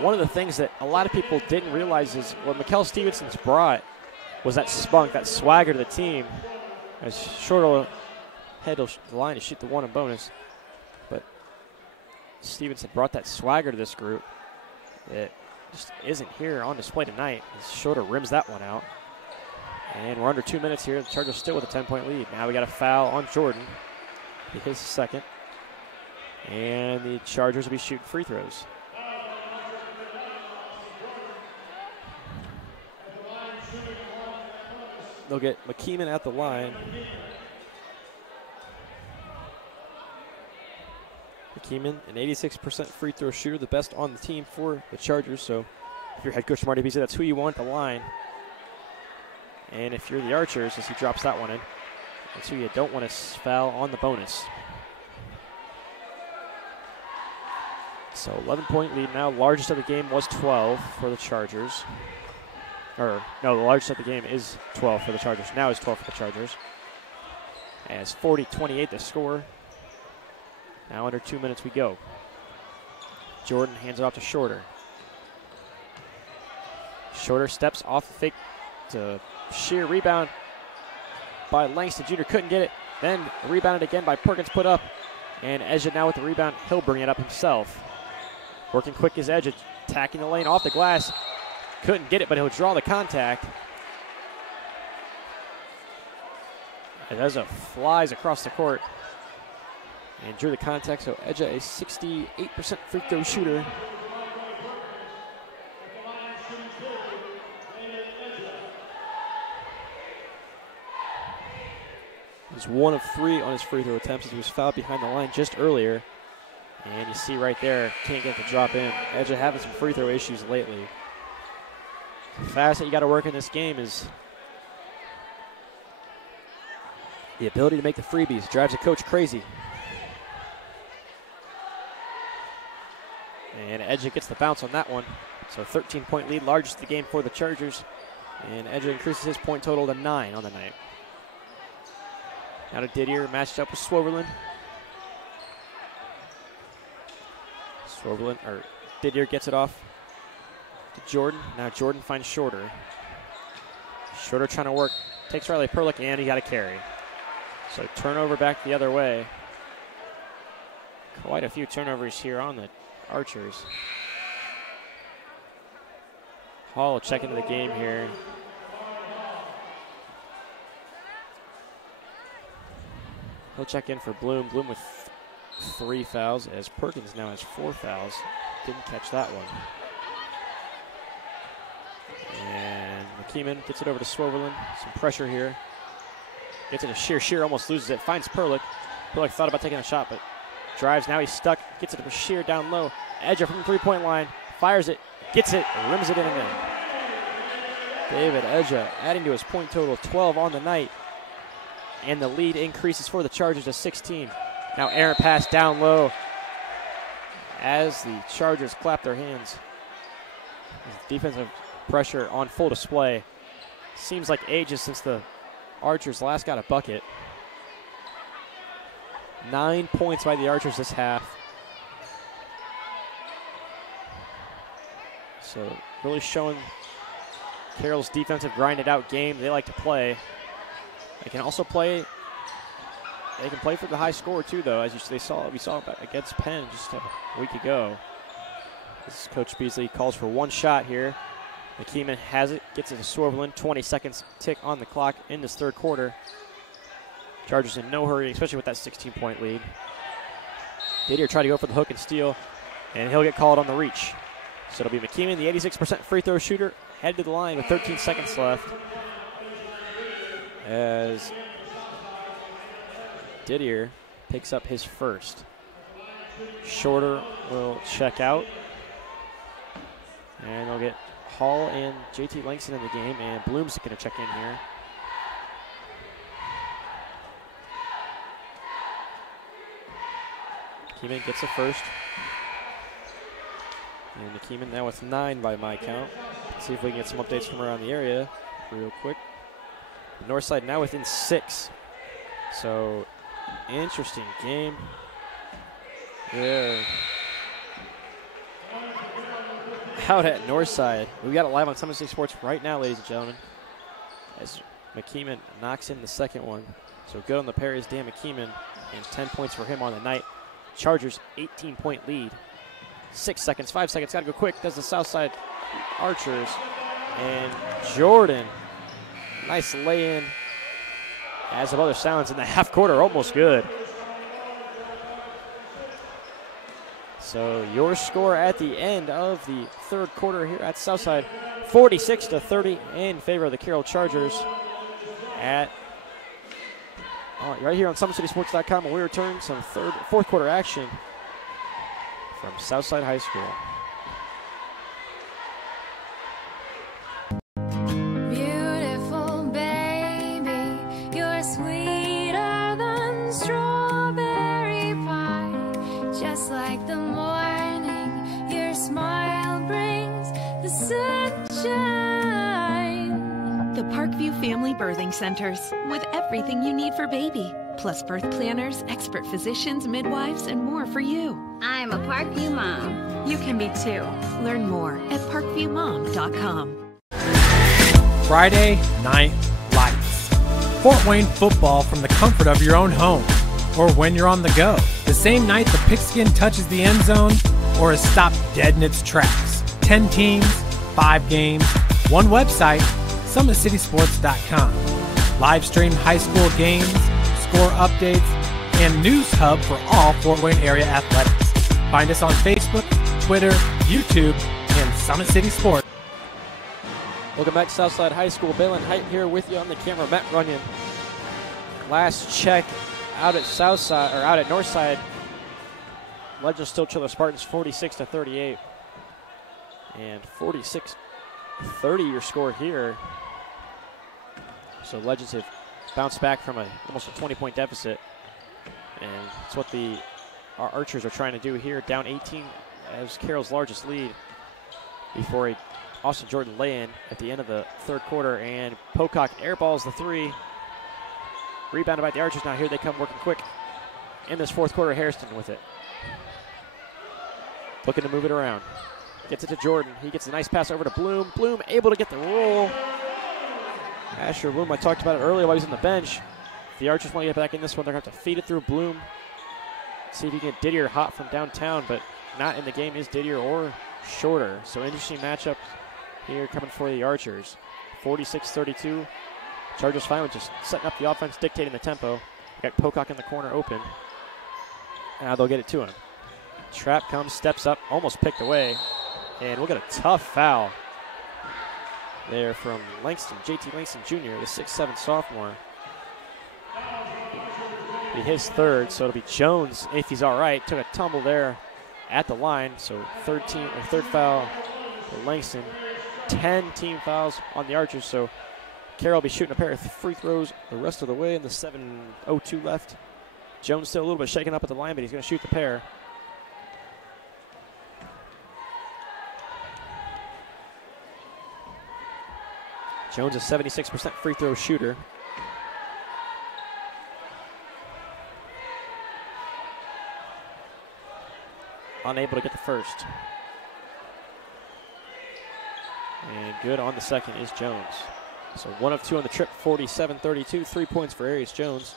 one of the things that a lot of people didn't realize is what Mikkel Stevenson's brought was that spunk, that swagger to the team. As Short will head to the line to shoot the one in bonus. But Stevenson brought that swagger to this group that just isn't here on display tonight. Shorter rims that one out. And we're under 2 minutes here. The Chargers still with a 10-point lead. Now we got a foul on Jordan. His second. And the Chargers will be shooting free throws. They'll get McKeeman at the line. McKeeman, an 86% free throw shooter, the best on the team for the Chargers. So if you're head coach Marty Beasley, that's who you want at the line. And if you're the Archers, as he drops that one in, that's who you don't want to foul on the bonus. So 11-point lead now. Largest of the game was 12 for the Chargers. Or, no, the largest of the game is 12 for the Chargers. Now it's 12 for the Chargers. As 40-28 the score. Now under 2 minutes we go. Jordan hands it off to Shorter. Shorter steps off the fake to sheer rebound by Langston Jr. Couldn't get it. Then rebounded again by Perkins, put up. And Edge now with the rebound. He'll bring it up himself. Working quick is Edge, attacking the lane off the glass. Couldn't get it, but he'll draw the contact. And Edge flies across the court and drew the contact, so Edge a 68% free throw shooter. He's 1 of 3 on his free throw attempts as he was fouled behind the line just earlier. And you see right there, can't get the drop in. Edge having some free throw issues lately. The fast that you got to work in this game is the ability to make the freebies. Drives the coach crazy. And Edge gets the bounce on that one. So 13-point lead, largest of the game for the Chargers. And Edge increases his point total to 9 on the night. Now to Didier, matched up with Swoverlin. Didier gets it off to Jordan. Now Jordan finds Shorter. Shorter trying to work. Takes Riley Perlick, and he got a carry. So turnover back the other way. Quite a few turnovers here on the Archers. Hall checking into the game here. He'll check in for Bloom. Bloom with 3 fouls as Perkins now has 4 fouls. Didn't catch that one. And McKeeman gets it over to Swoverlin. Some pressure here. Gets it to Shear. Shear almost loses it. Finds Perlick. Perlick thought about taking a shot, but drives. Now he's stuck. Gets it to Shear down low. Edger from the three-point line. Fires it. Gets it. Rims it in and in. David Edger adding to his point total 12 on the night. And the lead increases for the Chargers to 16. Now errant pass down low as the Chargers clap their hands. Defensive pressure on full display. Seems like ages since the Archers last got a bucket. 9 points by the Archers this half. So really showing Carroll's defensive grinded out game they like to play. They can also play. They can play for the high score too, though, as we saw against Penn just a week ago. This is Coach Beasley calls for one shot here. McKeeman has it, gets it to Swoverlin. 20 seconds tick on the clock in this third quarter. Chargers in no hurry, especially with that 16-point lead. Didier tried to go for the hook and steal, and he'll get called on the reach. So it'll be McKeeman, the 86% free throw shooter, headed to the line with 13 seconds left. As Didier picks up his first. Shorter will check out. And they'll get Hall and JT Langston in the game, and Bloom's going to check in here. McKeeman gets the first. And McKeeman now with 9 by my count. Let's see if we can get some updates from around the area real quick. Northside now within 6. So, interesting game. Yeah. Out at Northside. We got it live on Summit City Sports right now, ladies and gentlemen. As McKeeman knocks in the second one. So good on the parry is Dan McKeeman. And 10 points for him on the night. Chargers 18-point lead. 6 seconds, 5 seconds. Got to go quick. Does the Southside Archers. And Jordan. Nice lay-in. As of other sounds in the half quarter, almost good. So your score at the end of the third quarter here at Southside, 46-30 in favor of the Carroll Chargers. Right here on SummitCitySports.com, when we return some fourth quarter action from Southside High School. Sweeter than strawberry pie, just like the morning your smile brings the sunshine. The Parkview Family Birthing Centers, with everything you need for baby, plus birth planners, expert physicians, midwives, and more for you. I'm a Parkview mom. You can be too. Learn more at parkviewmom.com. Friday Night Lights. Fort Wayne football from the comfort of your own home, or when you're on the go. The same night the pigskin touches the end zone, or is stopped dead in its tracks. 10 teams, 5 games, one website, SummitCitySports.com. Live stream high school games, score updates, and news hub for all Fort Wayne area athletics. Find us on Facebook, Twitter, YouTube, and Summit City Sports. Welcome back to Southside High School. Balin Height here with you on the camera. Matt Runyon. Last check out at Southside, or out at Northside. Legends still trail the Spartans 46-38. And 46-30 your score here. So Legends have bounced back from almost a 20-point deficit. And that's what our Archers are trying to do here. Down 18 as Carroll's largest lead before a Austin Jordan lay-in at the end of the third quarter. And Pocock airballs the three. Rebounded by the Archers. Now here they come working quick in this fourth quarter. Hairston with it. Looking to move it around. Gets it to Jordan. He gets a nice pass over to Bloom. Bloom able to get the roll. Asher Bloom, I talked about it earlier while he was on the bench. If the Archers want to get back in this one, they're going to have to feed it through Bloom. See if you can get Didier hot from downtown, but not in the game is Didier or Shorter. So interesting matchup here coming for the Archers. 46-32. Chargers finally just setting up the offense, dictating the tempo. Got Pocock in the corner open. Now they'll get it to him. Trap comes, steps up, almost picked away. And we'll get a tough foul there from Langston, JT Langston Jr., the 6'7" sophomore. Be his third, so it'll be Jones if he's all right. Took a tumble there at the line, so third foul for Langston. 10 team fouls on the Archers, so Carroll will be shooting a pair of free throws the rest of the way in the 7:02 left. Jones still a little bit shaken up at the line, but he's going to shoot the pair. Jones is 76% free throw shooter. Unable to get the first. And good on the second is Jones. So 1 of 2 on the trip, 47-32. 3 points for Arius Jones.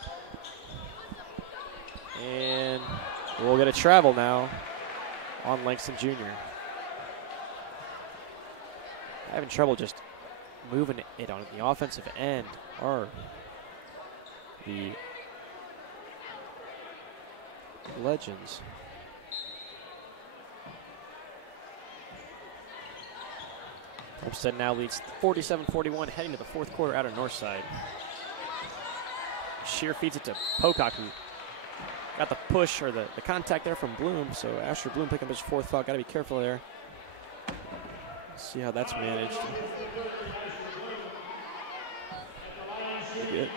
And we'll get a travel now on Langston Jr. Having trouble just moving it on the offensive end are the Legends. Homestead now leads 47-41 heading to the fourth quarter out of Northside. Shear feeds it to Pocock, who got the push or the contact there from Bloom. So Asher Bloom picking up his fourth foul. Got to be careful there. Let's see how that's managed. Good.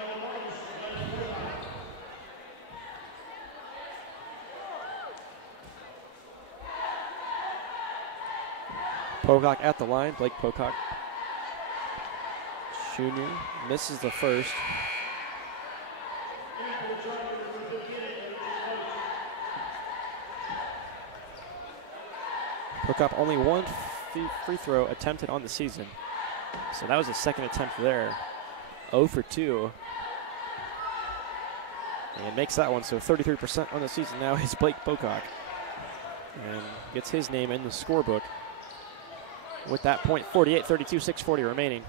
Pocock at the line. Blake Pocock, junior, misses the first. Pocock only one free throw attempted on the season. So that was his second attempt there. 0 for 2. And makes that one, so 33% on the season now is Blake Pocock. And gets his name in the scorebook. With that point, 48-32, 6:40 remaining.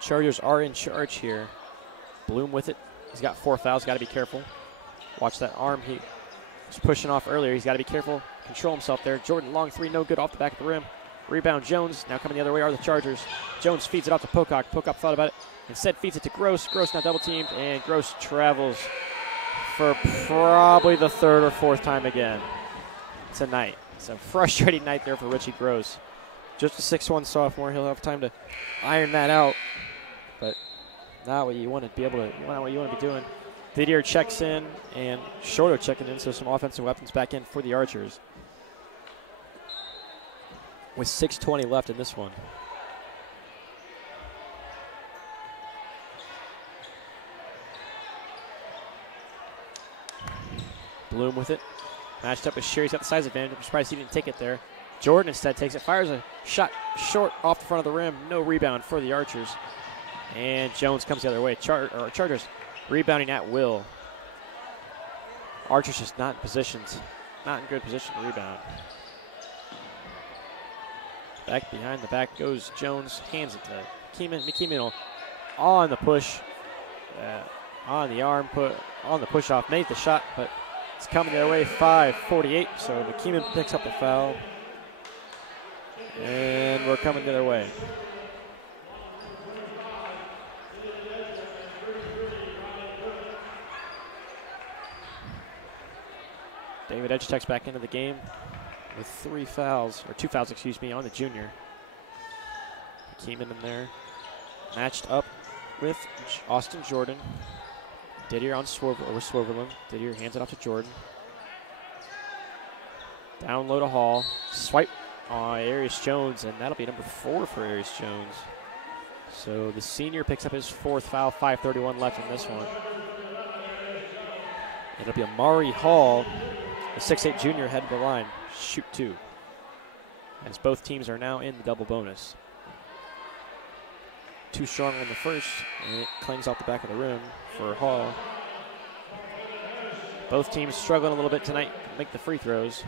Chargers are in charge here. Bloom with it. He's got 4 fouls, got to be careful. Watch that arm. He was pushing off earlier. He's got to be careful. Control himself there. Jordan, long three, no good off the back of the rim. Rebound Jones. Now coming the other way are the Chargers. Jones feeds it off to Pocock. Pocock thought about it. Instead feeds it to Gross. Gross now double teamed, and Gross travels for probably the third or fourth time again tonight. It's a frustrating night there for Richie Gross. Just a 6'1" sophomore. He'll have time to iron that out, but not what you want to be able to. Not what you want to be doing. Didier checks in, and Shorter checking in, so some offensive weapons back in for the Archers. With 6:20 left in this one. Bloom with it. Matched up with Sherry. He's got the size advantage. I'm surprised he didn't take it there. Jordan instead takes it. Fires a shot short off the front of the rim. No rebound for the Archers. And Jones comes the other way. Chargers rebounding at will. Archers just not in good position to rebound. Back behind the back goes Jones. Hands it to Keeman. McKeeman on the push. On the arm, on the push off. Made the shot, but it's coming their way. 5:48. So McKeeman picks up the foul. And we're coming their way. David Edge checks back into the game with 2 fouls, on the junior. McKeeman in there. Matched up with Austin Jordan. Didier on Swerveland. Didier hands it off to Jordan. Down low to Hall. Swipe on Arius Jones, and that'll be number 4 for Arius Jones. So the senior picks up his 4th foul. 5:31 left in this one. It'll be Amari Hall, the 6'8 junior, head of the line. Shoot 2. As both teams are now in the double bonus. Too strong on the first, and it clings off the back of the rim for Hall. Both teams struggling a little bit tonight to make the free throws.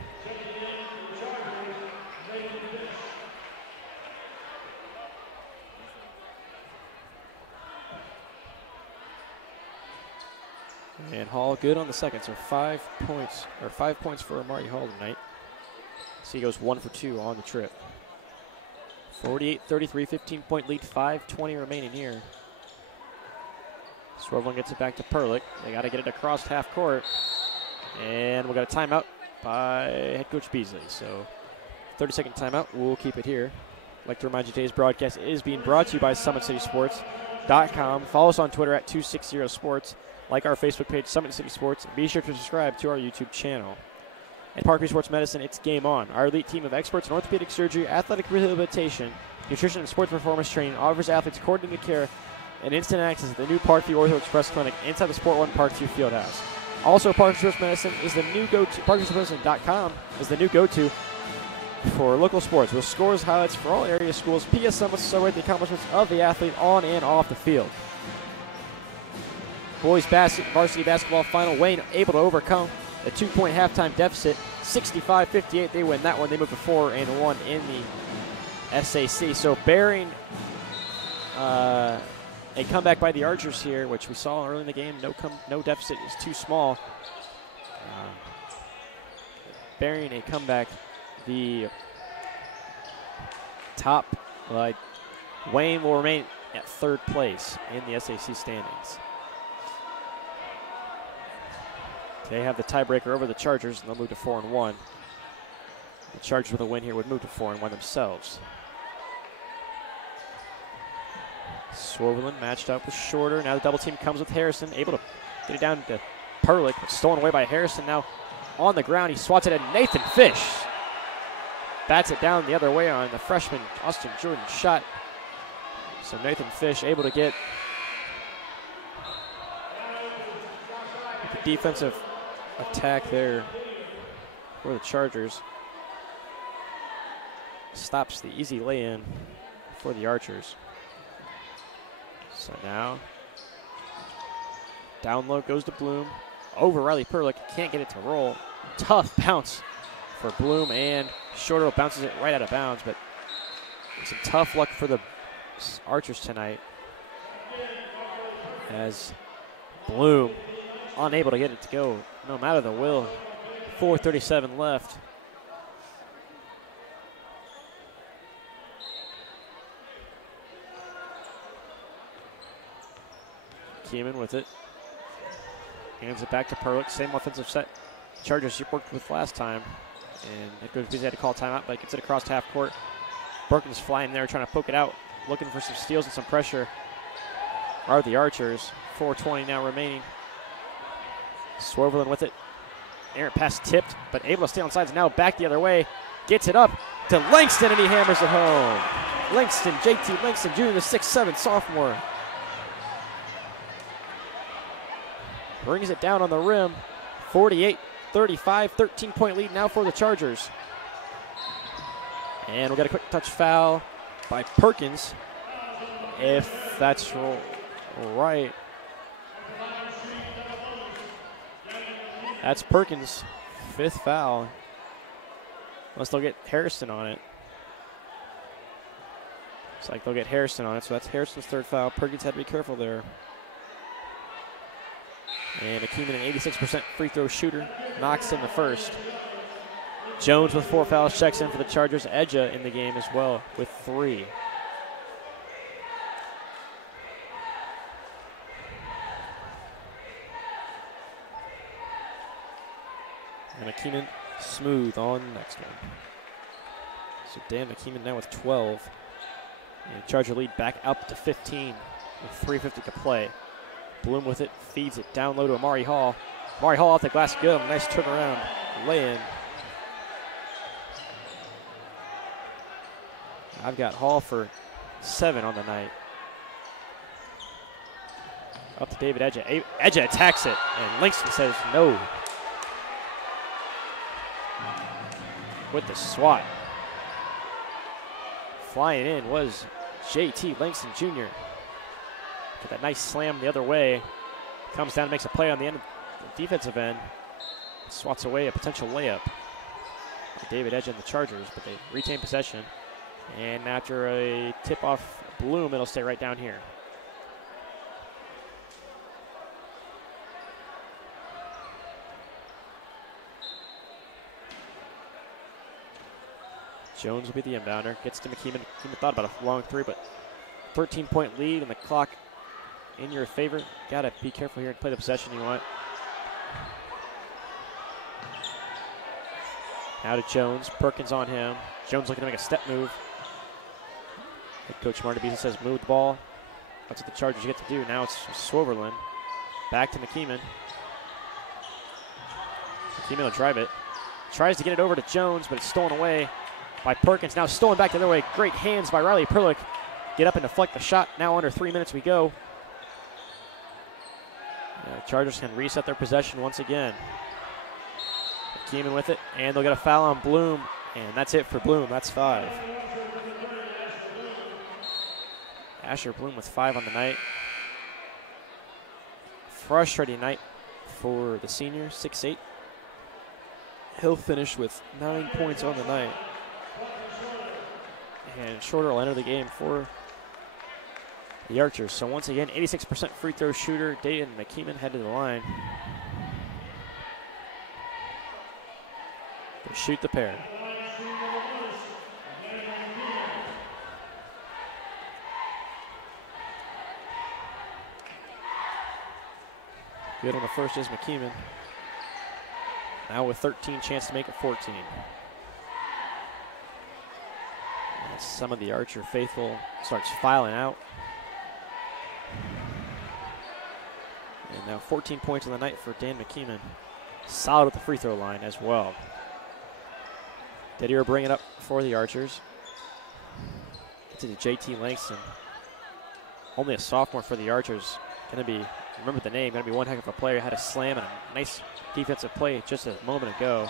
And Hall good on the second, so 5 points for Amari Hall tonight. So he goes 1 for 2 on the trip. 48-33, 15-point lead, 5:20 remaining here. Swerveland gets it back to Perlick. They got to get it across half court. And we got a timeout by head coach Beasley. So 30-second timeout. We'll keep it here. I'd like to remind you today's broadcast is being brought to you by SummitCitySports.com. Follow us on Twitter at 260sports. Like our Facebook page, Summit City Sports. Be sure to subscribe to our YouTube channel. At Parkview Sports Medicine, it's game on. Our elite team of experts in orthopedic surgery, athletic rehabilitation, nutrition, and sports performance training offers athletes coordinated care and instant access to the new Parkview Ortho Express Clinic inside the Sport One Parkview Fieldhouse. Also, Parkview Sports Medicine is the new go-to. ParkviewSportsMedicine.com is the new go-to for local sports with scores, highlights for all area schools, PS summits, celebrate the accomplishments of the athlete on and off the field. Boys varsity basketball final, Wayne able to overcome a 2-point halftime deficit, 65-58. They win that one. They move to 4-1 in the SAC. So bearing a comeback by the Archers here, which we saw early in the game. No deficit is too small. Bearing a comeback, the top Wayne will remain at 3rd place in the SAC standings. They have the tiebreaker over the Chargers, and they'll move to 4-1. The Chargers with a win here would move to 4-1 themselves. Swerveland matched up with Shorter. Now the double team comes with Harrison, able to get it down to Perlick, but stolen away by Harrison. Now on the ground, he swats it at Nathan Fish. Bats it down the other way on the freshman Austin Jordan shot. So Nathan Fish able to get the defensive attack there for the Chargers. Stops the easy lay-in for the Archers. So now down low goes to Bloom. Over Riley Perlick. Can't get it to roll. Tough bounce for Bloom, and Shorter bounces it right out of bounds, but some tough luck for the Archers tonight as Bloom unable to get it to go. No matter the will. 4:37 left. Keeman with it. Hands it back to Perlick. Same offensive set Chargers you worked with last time. And it goes because they had to call timeout, but gets it across half court. Berkman's flying there, trying to poke it out, looking for some steals and some pressure. Are the Archers. 4:20 now remaining. Swerveland with it. Errant pass tipped, but able to stay on sides. Now back the other way. Gets it up to Langston, and he hammers it home. Langston, JT Langston, Jr., the 6'7" sophomore. Brings it down on the rim. 48 35, 13-point lead now for the Chargers. And we'll get a quick touch foul by Perkins, if that's right. That's Perkins' 5th foul. Unless they'll get Harrison on it. Looks like they'll get Harrison on it, so that's Harrison's 3rd foul. Perkins had to be careful there. And McKeeman, an 86% free throw shooter, knocks in the 1st. Jones with 4 fouls checks in for the Chargers. Edja in the game as well with 3. And McKeeman smooth on the next one. So Dan McKeeman now with 12. And Charger lead back up to 15 with 3:50 to play. Bloom with it, feeds it down low to Amari Hall. Amari Hall off the glass, good. Nice turnaround, lay in. I've got Hall for 7 on the night. Up to David Edja. Edja attacks it, and Langston says no. With the swat. Flying in was JT Langston Jr. Get that nice slam the other way. Comes down and makes a play on the end of the defensive end. Swats away a potential layup. David Edja and the Chargers, but they retain possession. And after a tip off Bloom, it'll stay right down here. Jones will be the inbounder. Gets to McKeeman. McKeeman thought about a long 3, but 13-point lead and the clock in your favor. Got to be careful here and play the possession you want. Now to Jones. Perkins on him. Jones looking to make a step move. Head coach Marty Beason says move the ball. That's what the Chargers get to do. Now it's Swoverlin. Back to McKeeman. McKeeman will drive it. Tries to get it over to Jones, but it's stolen away by Perkins. Now stolen back the other way. Great hands by Riley Perlick. Get up and deflect the shot. Now under 3 minutes we go. Chargers can reset their possession once again. McKeeman with it, and they'll get a foul on Bloom, and that's it for Bloom. That's 5. Asher Bloom with 5 on the night. Frustrating night for the senior, 6'8". He'll finish with 9 points on the night. And Shorter will enter the game for the Archers. So once again, 86% free throw shooter, Dayton McKeeman head to the line. They shoot the pair. Good on the first is McKeeman. Now with 13, chance to make it 14. As some of the Archer faithful starts filing out. And now 14 points on the night for Dan McKeeman. Solid with the free throw line as well. Didier will bring it up for the Archers. Gets it to JT Langston. Only a sophomore for the Archers. Going to be, remember the name, going to be one heck of a player. Had a slam and a nice defensive play just a moment ago.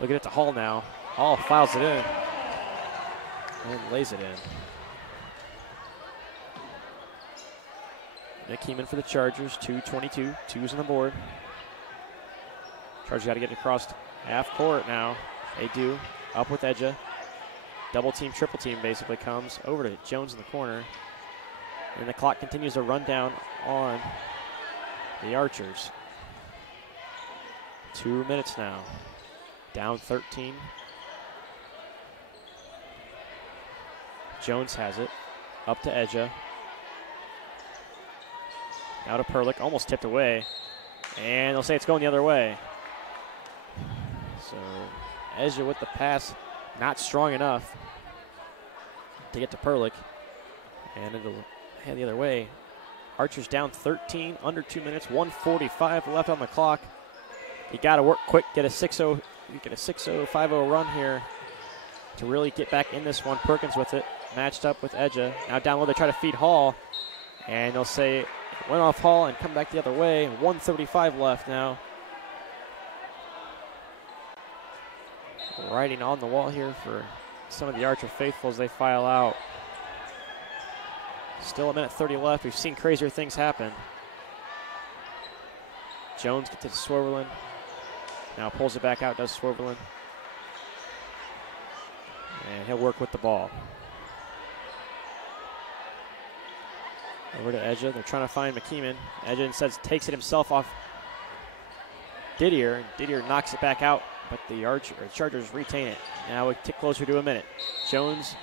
Look at it to Hall now. Hall files it in and lays it in. McKeeman for the Chargers, 2:22, 2's on the board. Chargers got to get across half court now. They do. Up with Edja. Double team, triple team basically comes over to Jones in the corner. And the clock continues to run down on the Archers. 2 minutes now. Down 13. Jones has it. Up to Edja. Now to Perlick. Almost tipped away. And they'll say it's going the other way. So Edja with the pass. Not strong enough to get to Perlick. And it'll head the other way. Archers down 13, under 2 minutes, 1:45 left on the clock. You got to work quick, get a 6-0, get a 6-0, 5-0 run here to really get back in this one. Perkins with it, matched up with Edja. Now down low, they try to feed Hall, and they'll say it went off Hall and come back the other way. 1:35 left now. writing on the wall here for some of the Archer faithful as they file out. Still a minute 30 left. We've seen crazier things happen. Jones gets to Swervelin. Now pulls it back out, does Swervelin. And he'll work with the ball. Over to Edja. They're trying to find McKeeman. Edja instead takes it himself off Didier. And Didier knocks it back out, but the Chargers retain it. Now we tick closer to a minute. Jones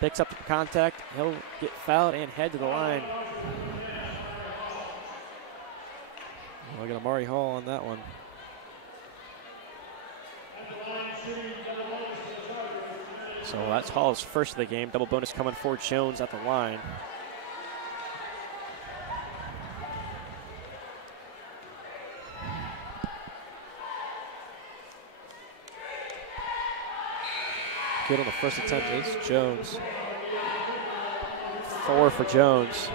picks up the contact. He'll get fouled and head to the line. Look at Amari Hall on that one. So that's Hall's first of the game. Double bonus coming for Jones at the line. Good on the first attempt is Jones. 4 for Jones.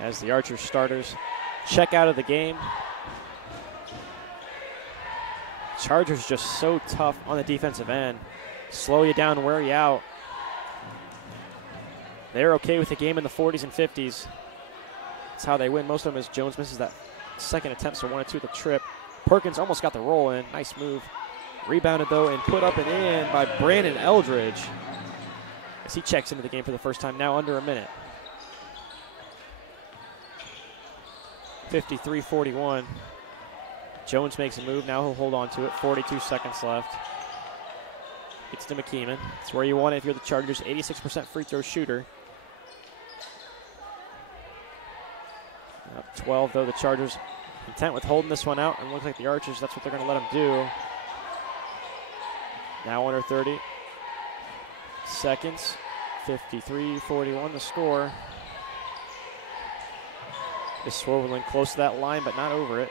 As the Archer starters check out of the game. Chargers just so tough on the defensive end. Slow you down, wear you out. They're okay with the game in the 40s and 50s. That's how they win. Most of them as Jones misses that second attempt, so 1 or 2 at the trip. Perkins almost got the roll in. Nice move. Rebounded, though, and put up and in by Brandon Eldridge as he checks into the game for the first time, now under a minute. 53-41. Jones makes a move. Now he'll hold on to it. 42 seconds left. Gets to McKeeman. It's where you want it if you're the Chargers. 86% free throw shooter. Up 12, though, the Chargers content with holding this one out, and looks like the Archers, that's what they're going to let them do. Now under 30 seconds. 53-41 the score. Is Swervelin close to that line, but not over it.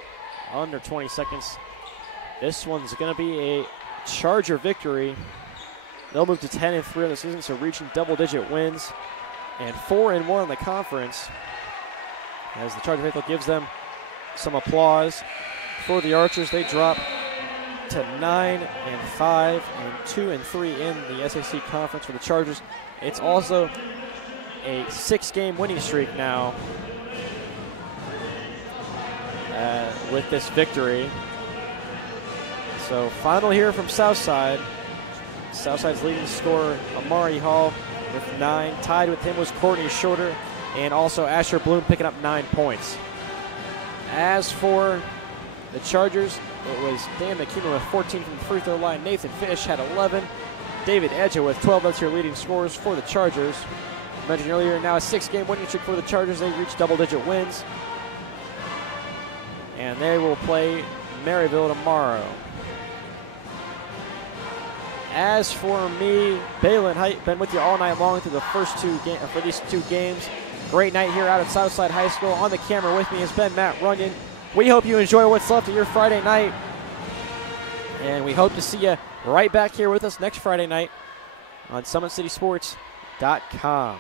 Under 20 seconds. This one's going to be a Charger victory. They'll move to 10-3 on the season, so reaching double-digit wins. And 4-1 in the conference. As the Charger faithful gives them some applause. For the Archers, they drop to 9-5 and 2-3 in the SAC conference. For the Chargers, it's also a 6-game winning streak now with this victory. So final here from Southside. Southside's leading scorer, Amari Hall, with 9. Tied with him was Courtney Shorter, and also Asher Bloom picking up 9 points. As for the Chargers, it was Dan McKeeman with 14 from the free throw line. Nathan Fish had 11. David Edja with 12. That's your leading scorers for the Chargers. I mentioned earlier, now a 6-game winning streak for the Chargers. They reached double-digit wins. And they will play Maryville tomorrow. As for me, Balin Height, been with you all night long through the first for these 2 games. Great night here out at Southside High School. On the camera with me has been Matt Runyon. We hope you enjoy what's left of your Friday night. And we hope to see you right back here with us next Friday night on SummitCitySports.com.